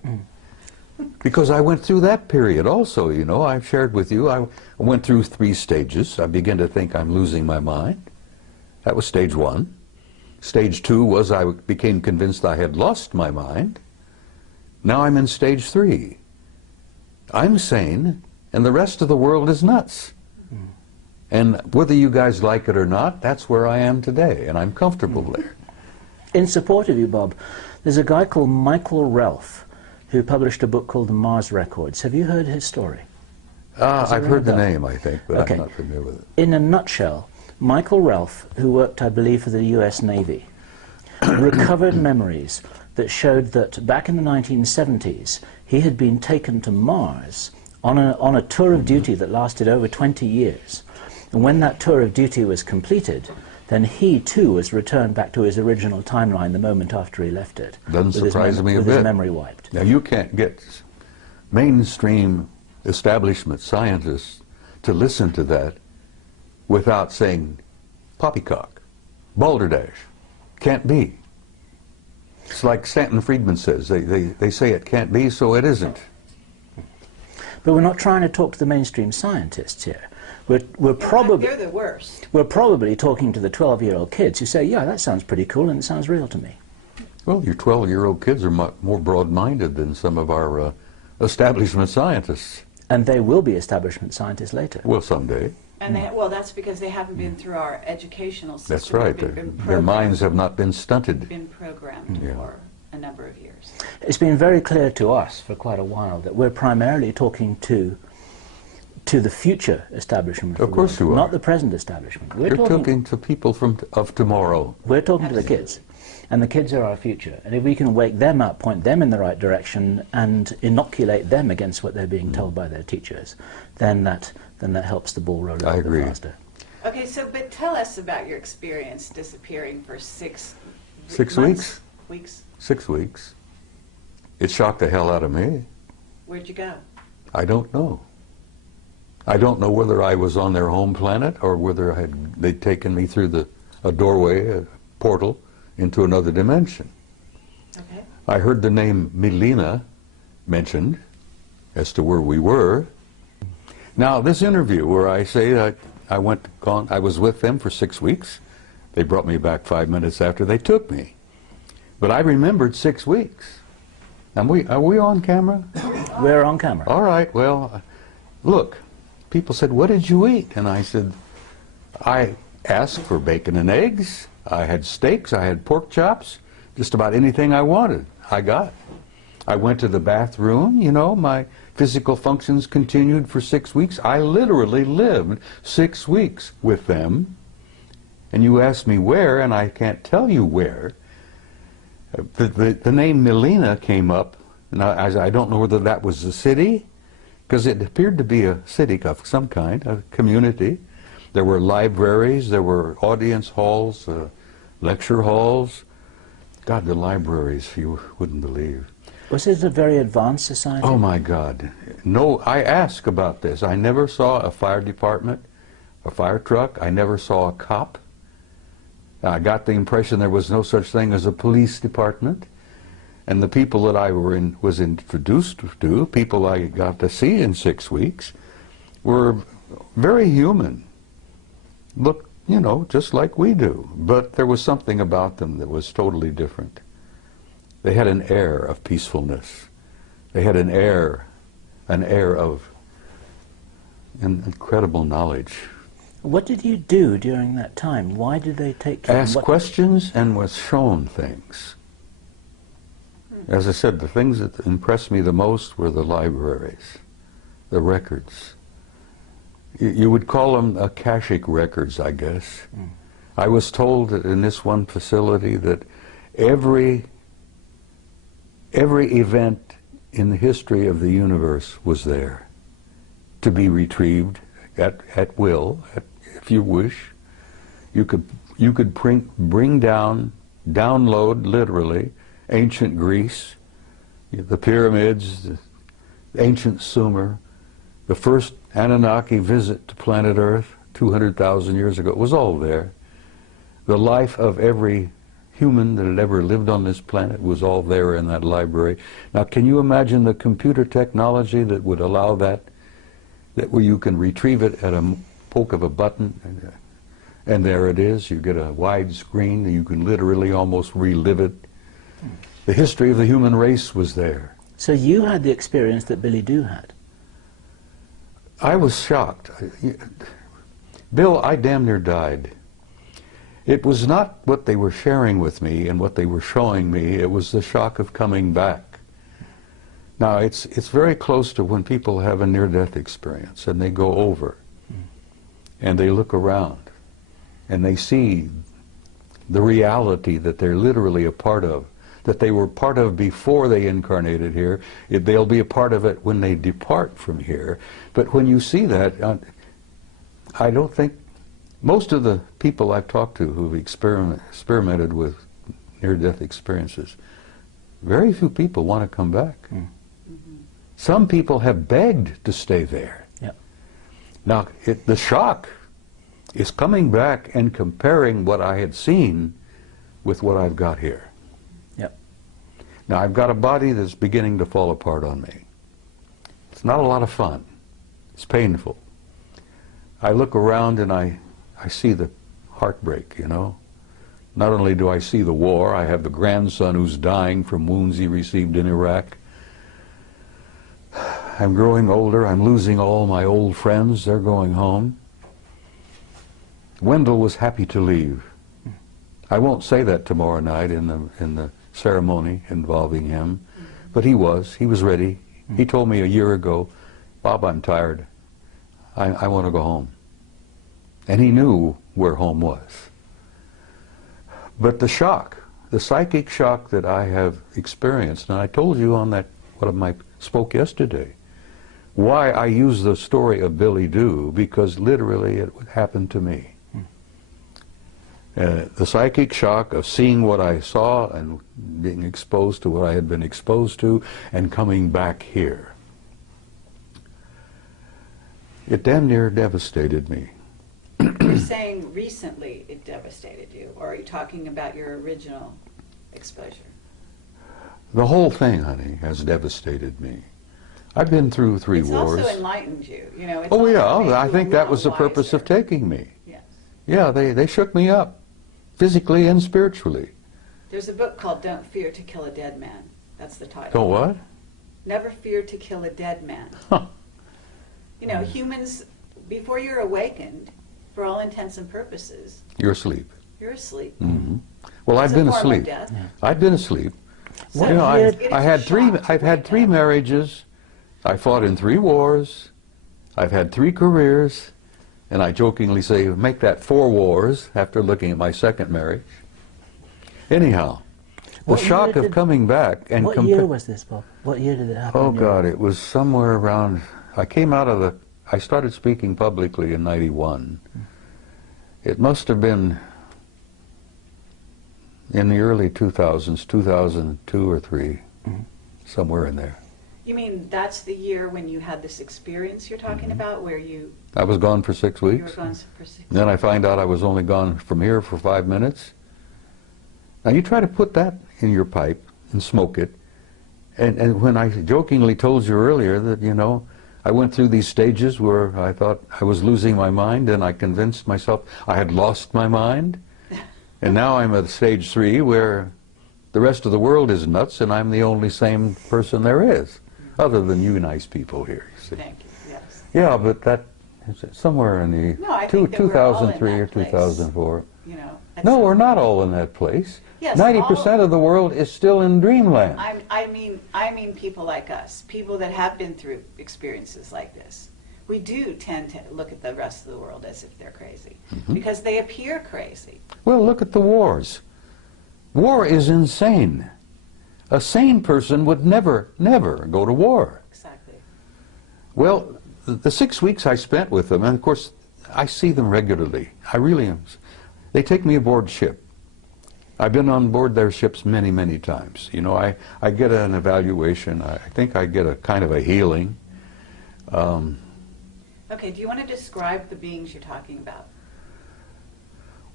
Because I went through that period also, you know. I've shared with you, I went through 3 stages. I began to think I'm losing my mind. That was stage 1. Stage 2 was I became convinced I had lost my mind. Now I'm in stage 3. I'm sane, and the rest of the world is nuts. And whether you guys like it or not, that's where I am today, and I'm comfortable there. In support of you, Bob, there's a guy called Michael Ralph who published a book called The Mars Records. Have you heard his story? I've heard the ring a bell? name, I think, but Okay. I'm not familiar with it. In a nutshell, Michael Ralph, who worked, I believe, for the US Navy, recovered memories that showed that back in the 1970s, he had been taken to Mars on a tour of duty that lasted over 20 years. And when that tour of duty was completed, then he too was returned back to his original timeline the moment after he left it. Doesn't with his surprise me a with bit. his memory wiped. Now, you can't get mainstream establishment scientists to listen to that without saying poppycock, balderdash, can't be. It's like Stanton Friedman says, they say it can't be, so it isn't. But we're not trying to talk to the mainstream scientists here. We're probably They're the worst. we're probably talking to the 12-year-old kids who say, yeah, that sounds pretty cool and it sounds real to me. Well, your 12-year-old kids are more broad-minded than some of our establishment scientists. And they will be establishment scientists later. Well, someday. And well, that's because they haven't been through our educational system. That's right. They've been Their minds have not been stunted. been programmed Yeah. for a number of years. It's been very clear to us for quite a while that we're primarily talking to the future establishment. Of course the world, you are. not the present establishment. You're talking to people of tomorrow. We're talking to the kids. And the kids are our future. And if we can wake them up, point them in the right direction, and inoculate them against what they're being told by their teachers, then that helps the ball roll a I little agree. bit faster. Okay, so but tell us about your experience disappearing for 6 6 months? weeks? 6 weeks. It shocked the hell out of me. Where'd you go? I don't know. I don't know whether I was on their home planet or whether they'd taken me through a doorway, a portal, into another dimension. Okay. I heard the name Milena mentioned as to where we were. Now, this interview where I say that I was with them for 6 weeks. They brought me back 5 minutes after they took me. But I remembered 6 weeks. Are we on camera? We're on camera. All right, well, look, people said, what did you eat? And I said, I asked for bacon and eggs. I had steaks, I had pork chops, just about anything I wanted, I got. I went to the bathroom, you know, my physical functions continued for 6 weeks. I literally lived 6 weeks with them. And you asked me where, and I can't tell you where. The name Melina came up, and I don't know whether that was a city, because it appeared to be a city of some kind, a community. There were libraries, there were audience halls, lecture halls. God, the libraries, you wouldn't believe. Was it a very advanced society? Oh my God. No, I asked about this. I never saw a fire department, a fire truck. I never saw a cop. I got the impression there was no such thing as a police department. And the people that I was introduced to, people I got to see in 6 weeks, were very human. Look, you know, just like we do. But there was something about them that was totally different. They had an air of peacefulness. They had an air of incredible knowledge. What did you do during that time? Why did they take you? Asked questions and was shown things. As I said, the things that impressed me the most were the libraries, the records. You would call them akashic records, I guess. I was told that in this one facility that every event in the history of the universe was there to be retrieved at will, if you wish. You could bring down, download literally, ancient Greece, the pyramids, the ancient Sumer, the first Anunnaki visit to planet Earth 200,000 years ago. It was all there. The life of every human that had ever lived on this planet was all there in that library. Now, can you imagine the computer technology that would allow that where you can retrieve it at a poke of a button, and there it is. You get a wide screen, and you can literally almost relive it. The history of the human race was there. So you had the experience that Billy Doo had? I was shocked. Bill, I damn near died. It was not what they were sharing with me and what they were showing me, it was the shock of coming back. Now, it's very close to when people have a near-death experience and they go over and they look around and they see the reality that they're literally a part of, that they were part of before they incarnated here. They'll be a part of it when they depart from here. But when you see that, I don't think, most of the people I've talked to who've experimented with near-death experiences, very few people want to come back. Some people have begged to stay there. Yep. Now, the shock is coming back and comparing what I had seen with what I've got here. Yep. Now, I've got a body that's beginning to fall apart on me. It's not a lot of fun. It's painful. I look around and I see the heartbreak, you know. Not only do I see the war, I have the grandson who's dying from wounds he received in Iraq. I'm growing older. I'm losing all my old friends. They're going home. Wendell was happy to leave. I won't say that tomorrow night in the ceremony involving him, but he was ready. He told me a year ago, Bob, I'm tired. I want to go home. And he knew where home was. But the shock, the psychic shock that I have experienced, and I told you on that, spoke yesterday, why I use the story of Billy Doo, because literally it happened to me. The psychic shock of seeing what I saw and being exposed to what I had been exposed to and coming back here. It damn near devastated me. You're saying recently it devastated you, or are you talking about your original exposure? The whole thing, honey, has devastated me. I've been through three It's wars. also enlightened you. You know, it's Oh also yeah, made I you think a that lot was the purpose of wiser. taking me. Yes. Yeah, they shook me up, physically and spiritually. There's a book called Don't Fear to Kill a Dead Man. That's the title. So what? Never fear to kill a dead man. Huh. You know, humans, before you're awakened, for all intents and purposes, You're asleep. you're asleep. Hmm. Well, It's I've been a form of asleep. death. I've been asleep. So You know, it is I a had three. shock to I've had wake 3 up. marriages. I fought in 3 wars. I've had 3 careers, and I jokingly say, make that 4 wars after looking at my 2nd marriage. Anyhow, the What shock year of coming back and What year was this, Bob? What year did it happen? oh God, it was somewhere around. I came out of the. I started speaking publicly in '91. It must have been in the early 2000s, 2002 or 3, somewhere in there. You mean that's the year when you had this experience you're talking about, where you I was gone for 6 were weeks. gone for 6 Then I find out I was only gone from here for 5 minutes. Now you try to put that in your pipe and smoke it. And when I jokingly told you earlier that, you know, I went through these stages where I thought I was losing my mind, and I convinced myself I had lost my mind. And now I'm at stage 3 where the rest of the world is nuts and I'm the only sane person there is, other than you nice people here, you see. Thank you. Yes. Yeah, but that is somewhere in the No, I think that we're all in 2003 or that place. 2004. You know. at No, some we're not point. all in that place. Yes, 90% of the world is still in dreamland. I mean people like us, people that have been through experiences like this. We do tend to look at the rest of the world as if they're crazy, because they appear crazy. Well, look at the wars. War is insane. A sane person would never go to war. Exactly. Well, the 6 weeks I spent with them, and of course, I see them regularly. I really am. They take me aboard ship. I've been on board their ships many, many times. You know, I get an evaluation. I think I get a kind of a healing. Okay, do you want to describe the beings you're talking about?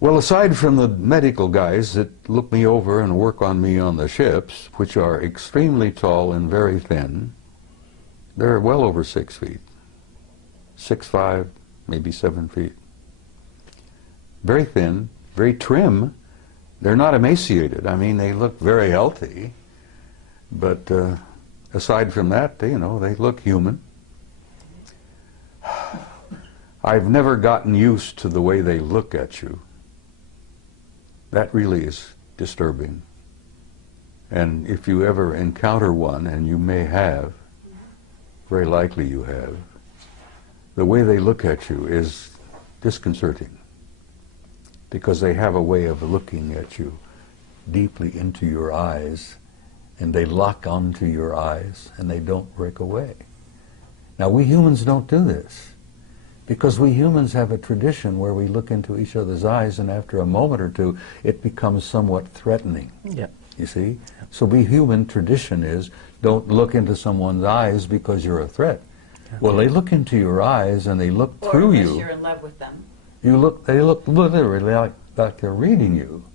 Well, aside from the medical guys that look me over and work on me on the ships, which are extremely tall and very thin, they're well over 6 feet. 6'5", maybe 7 feet. Very thin, very trim. They're not emaciated. I mean, they look very healthy. But aside from that, they look human. I've never gotten used to the way they look at you. That really is disturbing. And if you ever encounter one, and you may have, very likely you have, the way they look at you is disconcerting, because they have a way of looking at you deeply into your eyes, and they lock onto your eyes, and they don't break away. Now, we humans don't do this, because we humans have a tradition where we look into each other's eyes, and after a moment or two, it becomes somewhat threatening. Yeah. You see? So we human tradition is, don't look into someone's eyes because you're a threat. Okay. Well, they look into your eyes, and they look Or through unless you. you're in love with them. They look literally like they're reading you.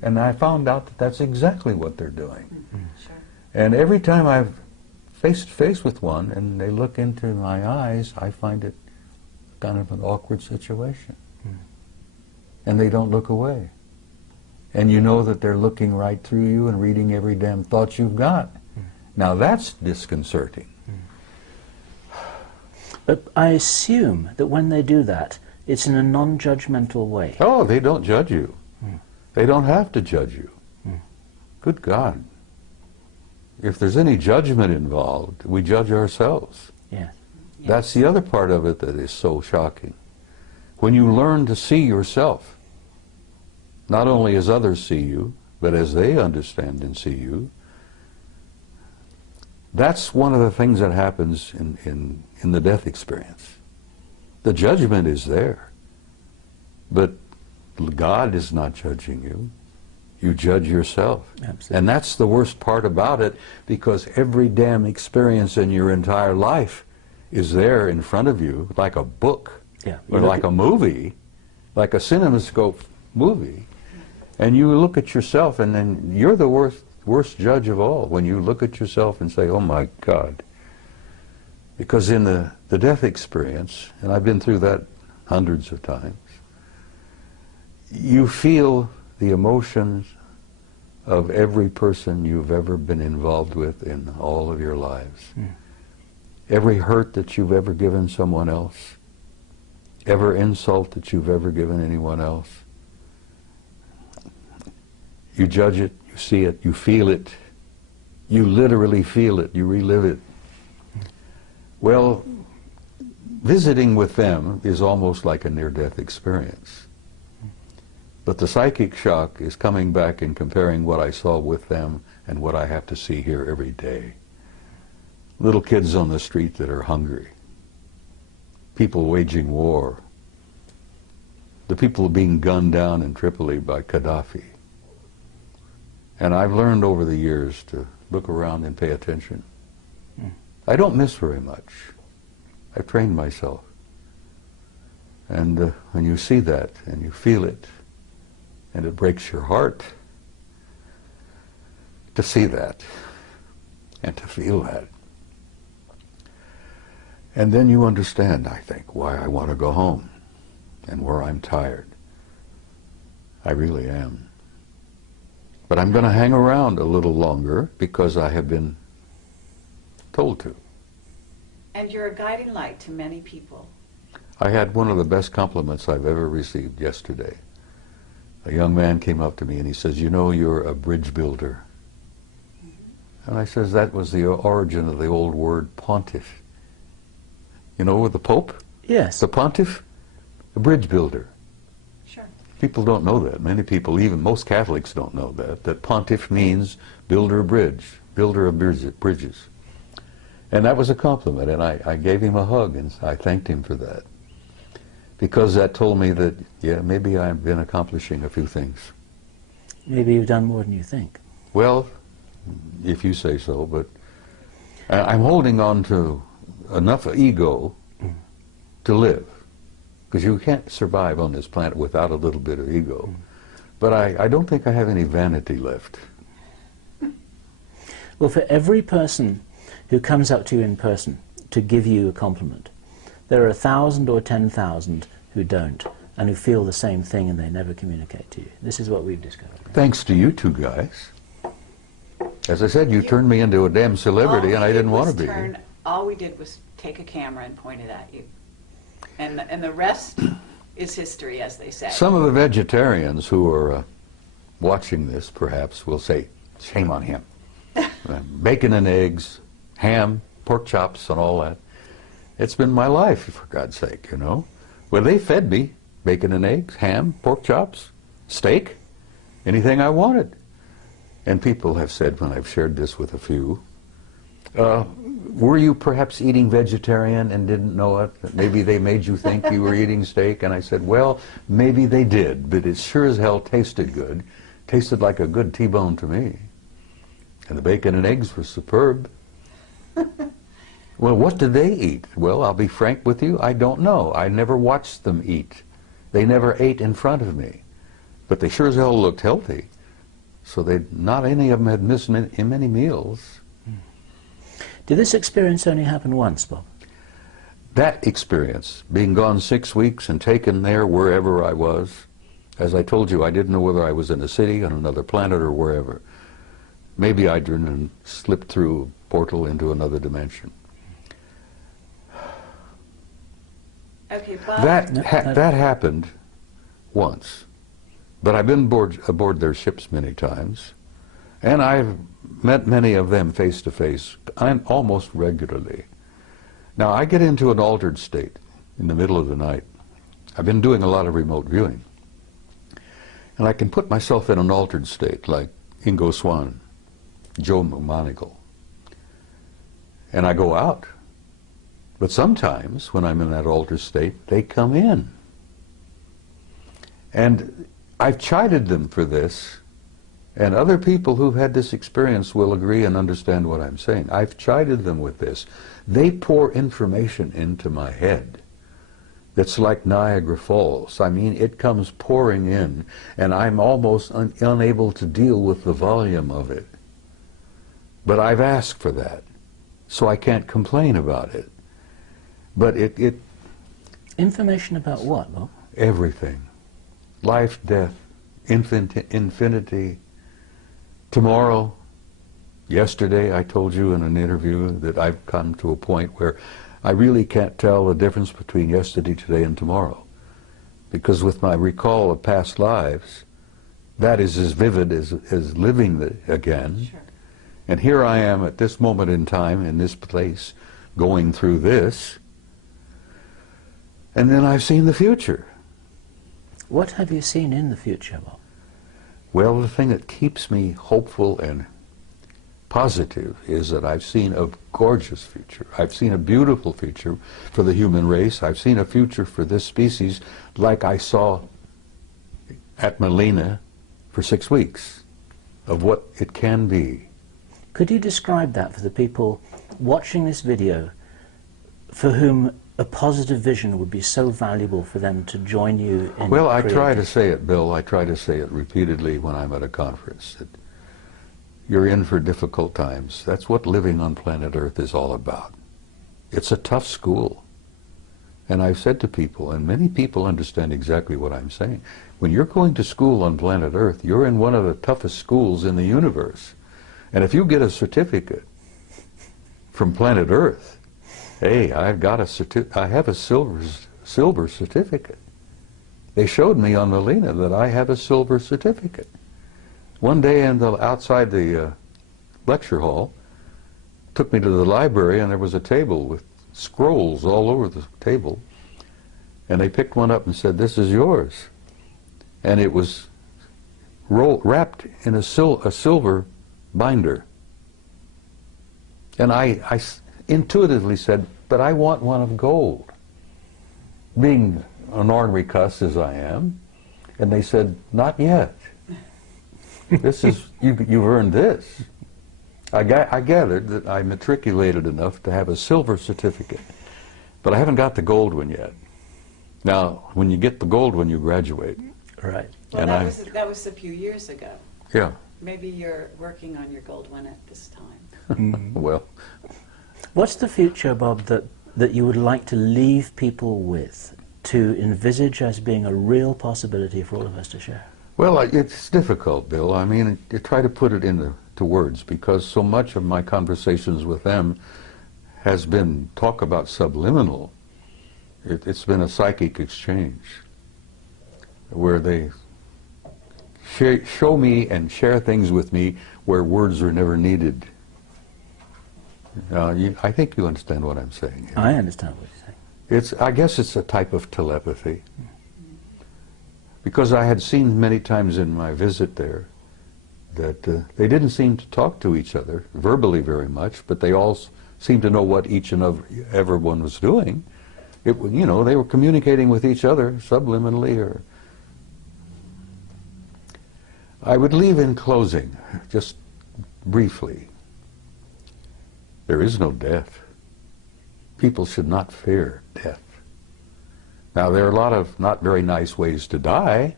And I found out that that's exactly what they're doing. Sure. And every time I've face to face with one and they look into my eyes, I find it kind of an awkward situation. And they don't look away. And you know that they're looking right through you and reading every damn thought you've got. Now that's disconcerting. But I assume that when they do that, it's in a non-judgmental way. Oh, they don't judge you. They don't have to judge you. Good God. If there's any judgment involved, we judge ourselves. Yeah. That's the other part of it that is so shocking. When you learn to see yourself, not only as others see you, but as they understand and see you, that's one of the things that happens in the death experience. The judgment is there, but God is not judging you. You judge yourself. Absolutely. And that's the worst part about it, because every damn experience in your entire life is there in front of you, like a book, Yeah. or like a movie, like a CinemaScope movie. And you look at yourself, and then you're the worst judge of all when you look at yourself and say, oh my God, Because in the death experience, and I've been through that hundreds of times, you feel the emotions of every person you've ever been involved with in all of your lives. Every hurt that you've ever given someone else, every insult that you've ever given anyone else. You judge it, you see it, you feel it, you literally feel it, you relive it. Well, visiting with them is almost like a near-death experience. But the psychic shock is coming back and comparing what I saw with them and what I have to see here every day. Little kids on the street that are hungry, people waging war, the people being gunned down in Tripoli by Gaddafi. And I've learned over the years to look around and pay attention. I don't miss very much. I've trained myself. And when you see that and you feel it, and it breaks your heart to see that and to feel that. And then you understand, I think, why I want to go home and where I'm tired. I really am. But I'm going to hang around a little longer because I have been told to. And you're a guiding light to many people. I had one of the best compliments I've ever received yesterday. A young man came up to me and he says, "You know, you're a bridge builder." And I says, that was the origin of the old word pontiff. You know, with the Pope? Yes. The pontiff, the bridge builder. Sure. People don't know that. Many people, even most Catholics don't know that pontiff means builder of bridge, builder of bridges. And that was a compliment, and I gave him a hug and I thanked him for that. Because that told me that, yeah, maybe I've been accomplishing a few things. Maybe you've done more than you think. Well, if you say so, but I'm holding on to enough ego to live. Because you can't survive on this planet without a little bit of ego. But I don't think I have any vanity left. Well, for every person who comes up to you in person to give you a compliment, there are 1,000 or 10,000 who don't, and who feel the same thing and they never communicate to you. This is what we've discovered. Thanks to you two guys. As I said, you turned me into a damn celebrity and I didn't want to be. All we did was take a camera and point it at you. And the rest is history, as they say. Some of the vegetarians who are watching this, perhaps, will say, shame on him. Bacon and eggs, ham, pork chops, and all that. It's been my life, for God's sake, you know. Well, they fed me bacon and eggs, ham, pork chops, steak, anything I wanted. And people have said, when I've shared this with a few, were you perhaps eating vegetarian and didn't know it? Maybe they made you think you were eating steak? And I said, well, maybe they did, but it sure as hell tasted good. Tasted like a good T-bone to me. And the bacon and eggs were superb. Well, what did they eat? Well, I'll be frank with you, I don't know. I never watched them eat. They never ate in front of me. But they sure as hell looked healthy. So not any of them had missed many meals. Did this experience only happen once, Bob? That experience, being gone 6 weeks and taken there wherever I was, as I told you, I didn't know whether I was in a city, on another planet, or wherever. Maybe I didn't slip through a portal into another dimension. Okay, Bob. That happened once. But I've been aboard their ships many times, and I've met many of them face to face, almost regularly. Now, I get into an altered state in the middle of the night. I've been doing a lot of remote viewing. And I can put myself in an altered state, like Ingo Swann, Joe McMoneagle. And I go out. But sometimes, when I'm in that altered state, they come in. And I've chided them for this, and other people who've had this experience will agree and understand what I'm saying. I've chided them with this. They pour information into my head that's like Niagara Falls. I mean, it comes pouring in, and I'm almost unable to deal with the volume of it. But I've asked for that, so I can't complain about it. But it Information about what, Bob? everything. Life, death, infinity, tomorrow. Yesterday I told you in an interview that I've come to a point where I really can't tell the difference between yesterday, today, and tomorrow. Because with my recall of past lives, that is as vivid as living again. Sure. And here I am at this moment in time, in this place, going through this. And then I've seen the future. What have you seen in the future, Bob? Well, the thing that keeps me hopeful and positive is that I've seen a gorgeous future. I've seen a beautiful future for the human race. I've seen a future for this species like I saw at Melina for 6 weeks, of what it can be. Could you describe that for the people watching this video for whom a positive vision would be so valuable for them to join you in Well, I creating? try to say it, Bill, I try to say it repeatedly when I'm at a conference, that you're in for difficult times. That's what living on planet Earth is all about. It's a tough school. And I've said to people, and many people understand exactly what I'm saying, when you're going to school on planet Earth, you're in one of the toughest schools in the universe. And if you get a certificate from planet Earth, hey, I have a silver certificate. They showed me on Melina that I have a silver certificate. One day outside the lecture hall, took me to the library, and there was a table with scrolls all over the table. And they picked one up and said, "This is yours." And it was wrapped in a silver binder. And I intuitively said, "But I want one of gold," being an ornery cuss as I am. And they said, "Not yet. This is, you've earned this." I gathered that I matriculated enough to have a silver certificate, but I haven't got the gold one yet. Now, when you get the gold one, you graduate. Right. Well, And that was a few years ago. Yeah, Maybe you're working on your gold one at this time. well, What's the future, Bob, that you would like to leave people with, to envisage as being a real possibility for all of us to share? well, it's difficult, Bill. I mean, you try to put it into words, because so much of my conversations with them has been talk about subliminal. It's been a psychic exchange where they show me and share things with me where words are never needed. I think you understand what I'm saying here. I understand what you're saying. I guess it's a type of telepathy. Because I had seen many times in my visit there that they didn't seem to talk to each other verbally very much, but they all seemed to know what each and everyone was doing. They were communicating with each other subliminally. I would leave in closing, just briefly, there is no death. People should not fear death. Now, there are a lot of not very nice ways to die,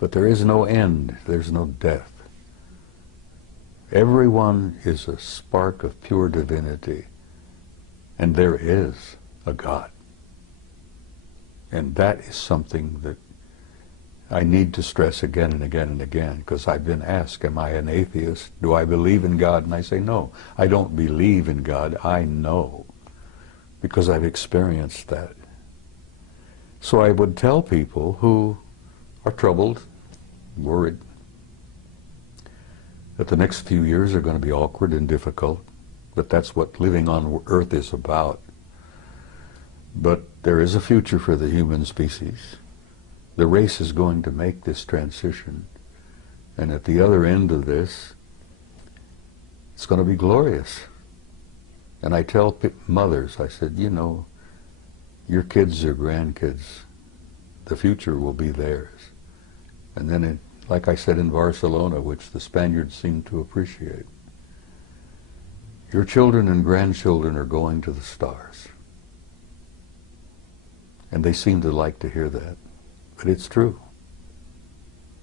but there is no end. There's no death. Everyone is a spark of pure divinity, and there is a God. And that is something that I need to stress again and again and again, because I've been asked, am I an atheist? Do I believe in God? And I say, no, I don't believe in God. I know, because I've experienced that. So I would tell people who are troubled, worried, that the next few years are going to be awkward and difficult, but that's what living on Earth is about. But there is a future for the human species. The race is going to make this transition, and at the other end of this, it's going to be glorious. And I tell mothers, I said, your kids or grandkids, the future will be theirs. And then, like I said in Barcelona, which the Spaniards seem to appreciate, your children and grandchildren are going to the stars. And they seem to like to hear that. But it's true.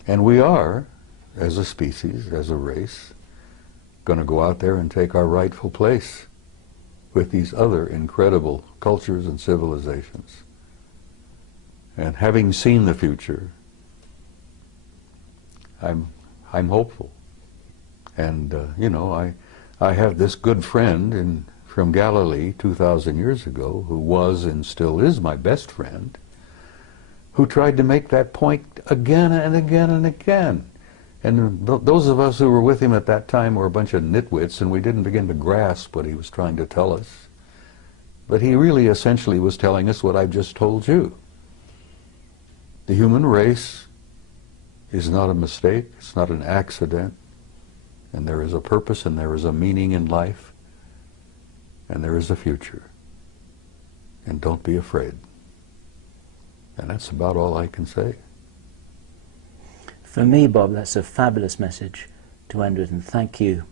And we are, as a species, as a race, going to go out there and take our rightful place with these other incredible cultures and civilizations. And having seen the future, I'm hopeful. And you know, I have this good friend from Galilee 2,000 years ago, who was and still is my best friend, who tried to make that point again and again and again. And those of us who were with him at that time were a bunch of nitwits, and we didn't begin to grasp what he was trying to tell us. But he really essentially was telling us what I've just told you. The human race is not a mistake, it's not an accident, and there is a purpose and there is a meaning in life, and there is a future. And don't be afraid. And that's about all I can say. For me, Bob, that's a fabulous message to end with, and thank you.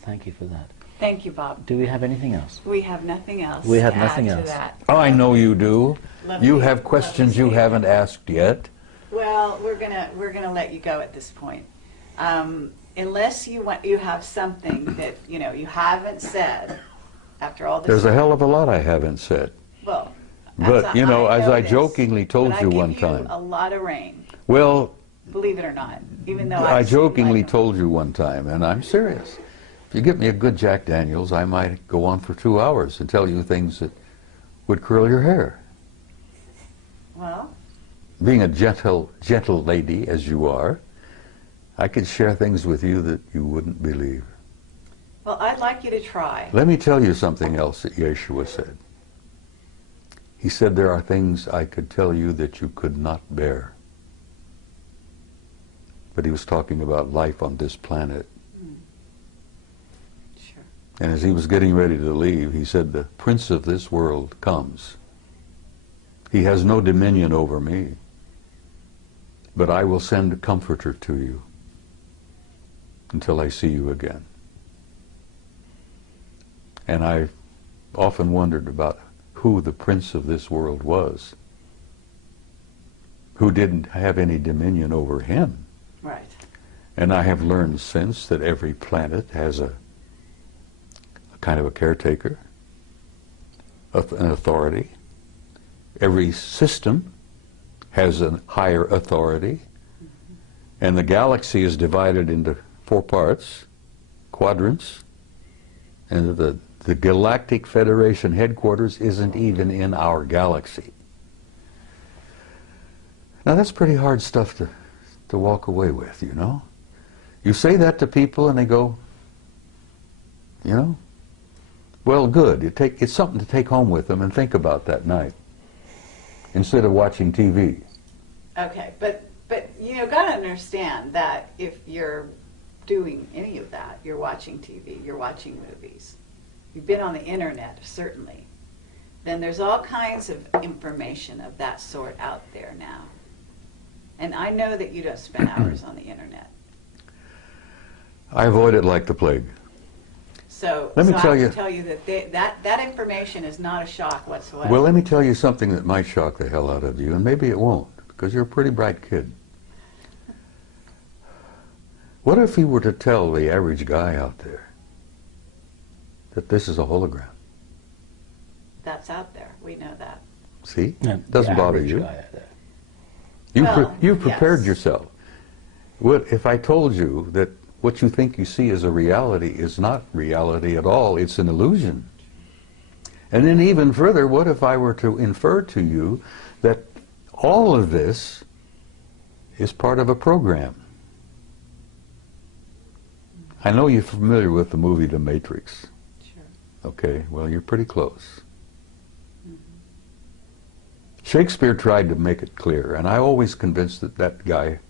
Thank you for that. Thank you, Bob. Do we have anything else? We have nothing else. We have to nothing add else. To that. Oh, I know you do. Lovely, You have questions you haven't asked yet. Well, we're gonna let you go at this point, unless you have something that you haven't said after all this. There's a hell of a lot I haven't said. Well, But, you know, as I jokingly told but you I one give you time. a lot of rain, Well, believe it or not, even though I I've jokingly seen, like, told you one time, and I'm serious. If you get me a good Jack Daniels, I might go on for 2 hours and tell you things that would curl your hair. Well, Being a gentle lady as you are, I could share things with you that you wouldn't believe. well, I'd like you to try. Let me tell you something else that Yeshua said. He said, there are things I could tell you that you could not bear. But he was talking about life on this planet. Sure. And as he was getting ready to leave, he said, the prince of this world comes. He has no dominion over me, but I will send a comforter to you until I see you again. And I often wondered about who the prince of this world was, who didn't have any dominion over him. Right. And I have learned since that every planet has a kind of a caretaker, an authority. Every system has a higher authority. And the galaxy is divided into 4 parts, quadrants. And the Galactic Federation headquarters isn't even in our galaxy. Now that's pretty hard stuff to walk away with, you know. You say that to people and they go, you know, well, good. It's something to take home with them and think about that night instead of watching TV. Okay, but gotta understand that if you're doing any of that, you're watching TV, you're watching movies, you've been on the internet, certainly, then there's all kinds of information of that sort out there now. And I know that you don't spend hours on the internet. I avoid it like the plague. So Let me tell I you. can tell you that that information is not a shock whatsoever. Well, let me tell you something that might shock the hell out of you, and maybe it won't, because you're a pretty bright kid. What if you were to tell the average guy out there that this is a hologram? That's out there. We know that. See? No, It doesn't the bother average you. guy out there. You prepared yes. yourself. What if I told you that what you think you see as a reality is not reality at all, it's an illusion? And then even further, what if I were to infer to you that all of this is part of a program? I know you're familiar with the movie The Matrix. Sure. Okay, well, you're pretty close. Shakespeare tried to make it clear, and I always convinced that that guy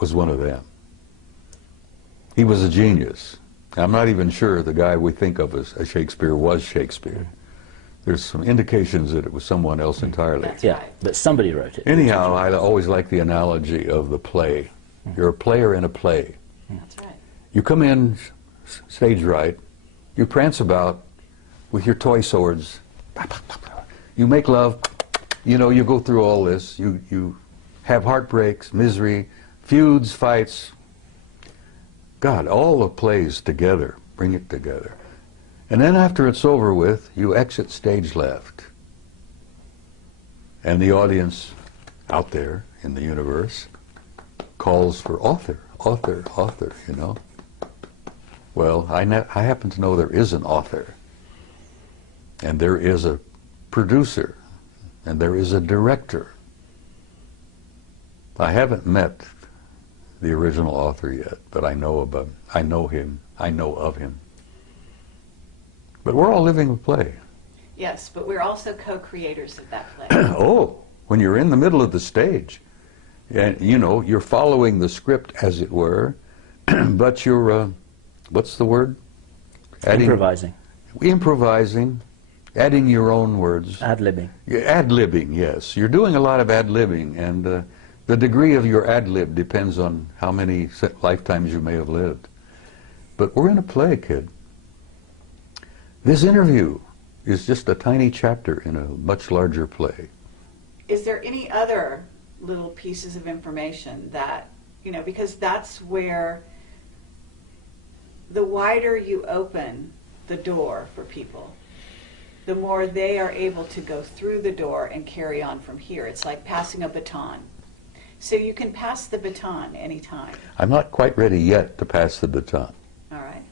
was one of them. He was a genius. I'm not even sure the guy we think of as Shakespeare was Shakespeare. There's some indications that it was someone else entirely. That's Yeah, right. but somebody wrote it. Anyhow, I always like the analogy of the play. You're a player in a play. That's right. You come in stage right, you prance about with your toy swords, you make love, you know, you go through all this, you have heartbreaks, misery, feuds, fights. God, all the plays together, bring it together. And then after it's over with, you exit stage left. And the audience out there in the universe calls for author, author, author, you know. Well, I happen to know there is an author, and there is a producer, and there is a director. I haven't met the original author yet, but I know him, I know of him. But we're all living a play. Yes, but we're also co-creators of that play. Oh, when you're in the middle of the stage, and you know, you're following the script, as it were, but you're, what's the word? Improvising. Improvising, adding your own words. Ad-libbing. Ad-libbing, yes. You're doing a lot of ad-libbing, and the degree of your ad-lib depends on how many lifetimes you may have lived. But we're in a play, kid. This interview is just a tiny chapter in a much larger play. Is there any other little pieces of information that, you know, because that's where the wider you open the door for people, the more they are able to go through the door and carry on from here. It's like passing a baton. So you can pass the baton anytime. I'm not quite ready yet to pass the baton. All right.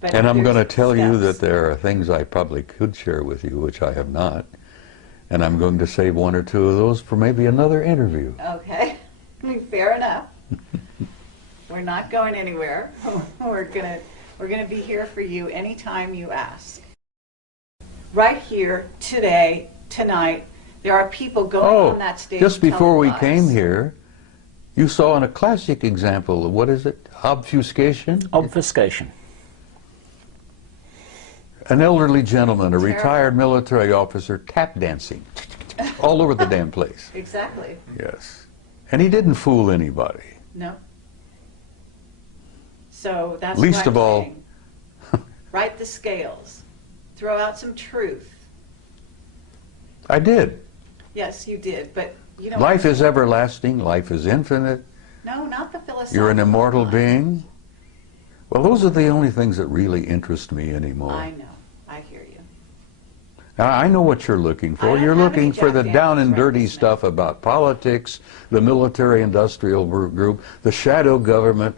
But And I'm going to there's tell you that steps. there are things I probably could share with you, which I have not. And I'm going to save one or two of those for maybe another interview. Okay. Fair enough. We're not going anywhere. We're gonna be here for you anytime you ask. Right here, today, tonight, there are people going on that stage. Just before we telling came lies. here, you saw in a classic example of, what is it? Obfuscation? Obfuscation. An elderly gentleman, a Terrible. retired military officer, tap dancing all over the damn place. Exactly. Yes. And he didn't fool anybody. No. So that's Least what I'm of all- saying. Right the scales. Throw out some truth. I did. Yes, you did, but you don't. Life is everlasting. Life is infinite. No, not the philosophical. You're an immortal line. being. Well, those are the only things that really interest me anymore. I know. I hear you. Now, I know what you're looking I for. don't You're have looking any for the Jack down and Daniels dirty right this stuff about politics, the military-industrial group, the shadow government,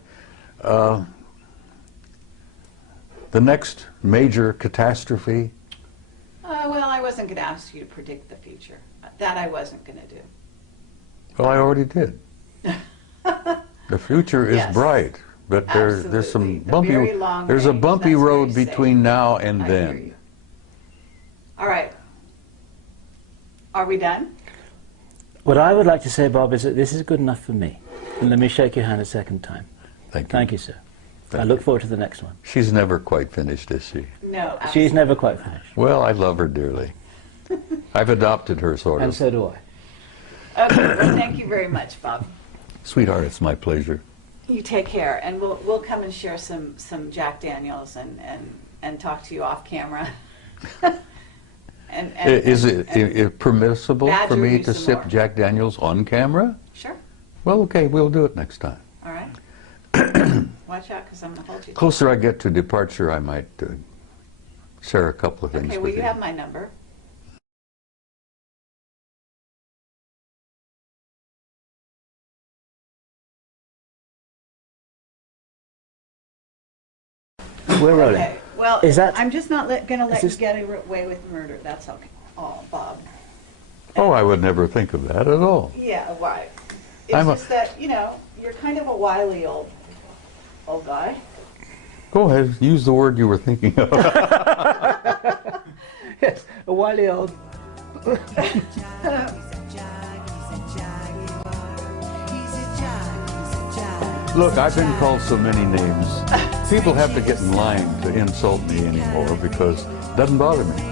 the next major catastrophe. Well, I wasn't going to ask you to predict the future. That I wasn't going to do. Well, I already did. The future is Yes. bright, but there's Absolutely. some The bumpy. very long There's a range, bumpy that's road very between safe. now and I hear then. you. All right. Are we done? What I would like to say, Bob, is that this is good enough for me. And let me shake your hand a second time. Thank you. Thank you, sir. Thank I look forward to the next one. She's never quite finished, is she? No. She's never quite finished. Well, I love her dearly. I've adopted her, sort And of. so do I. Okay. Well, thank you very much, Bob. Sweetheart, it's my pleasure. You take care, and we'll come and share some Jack Daniels and talk to you off camera. Is it permissible for badger me you to some sip more. Jack Daniels on camera? Sure. Well, okay, we'll do it next time. All right. Watch out, because I'm going to hold you. Closer I get to departure, I might share a couple of things Okay, well, with you have my number. We're rolling. Okay. Well, Is that- I'm just not going to let you this- get away with murder. That's okay. Oh, Bob. Oh, I would never think of that at all. Yeah, why? It's I'm a- just that, you know, you're kind of a wily old guy. Go ahead, use the word you were thinking of. Yes, a wily old. Look, I've been called so many names. People have to get in line to insult me anymore because it doesn't bother me.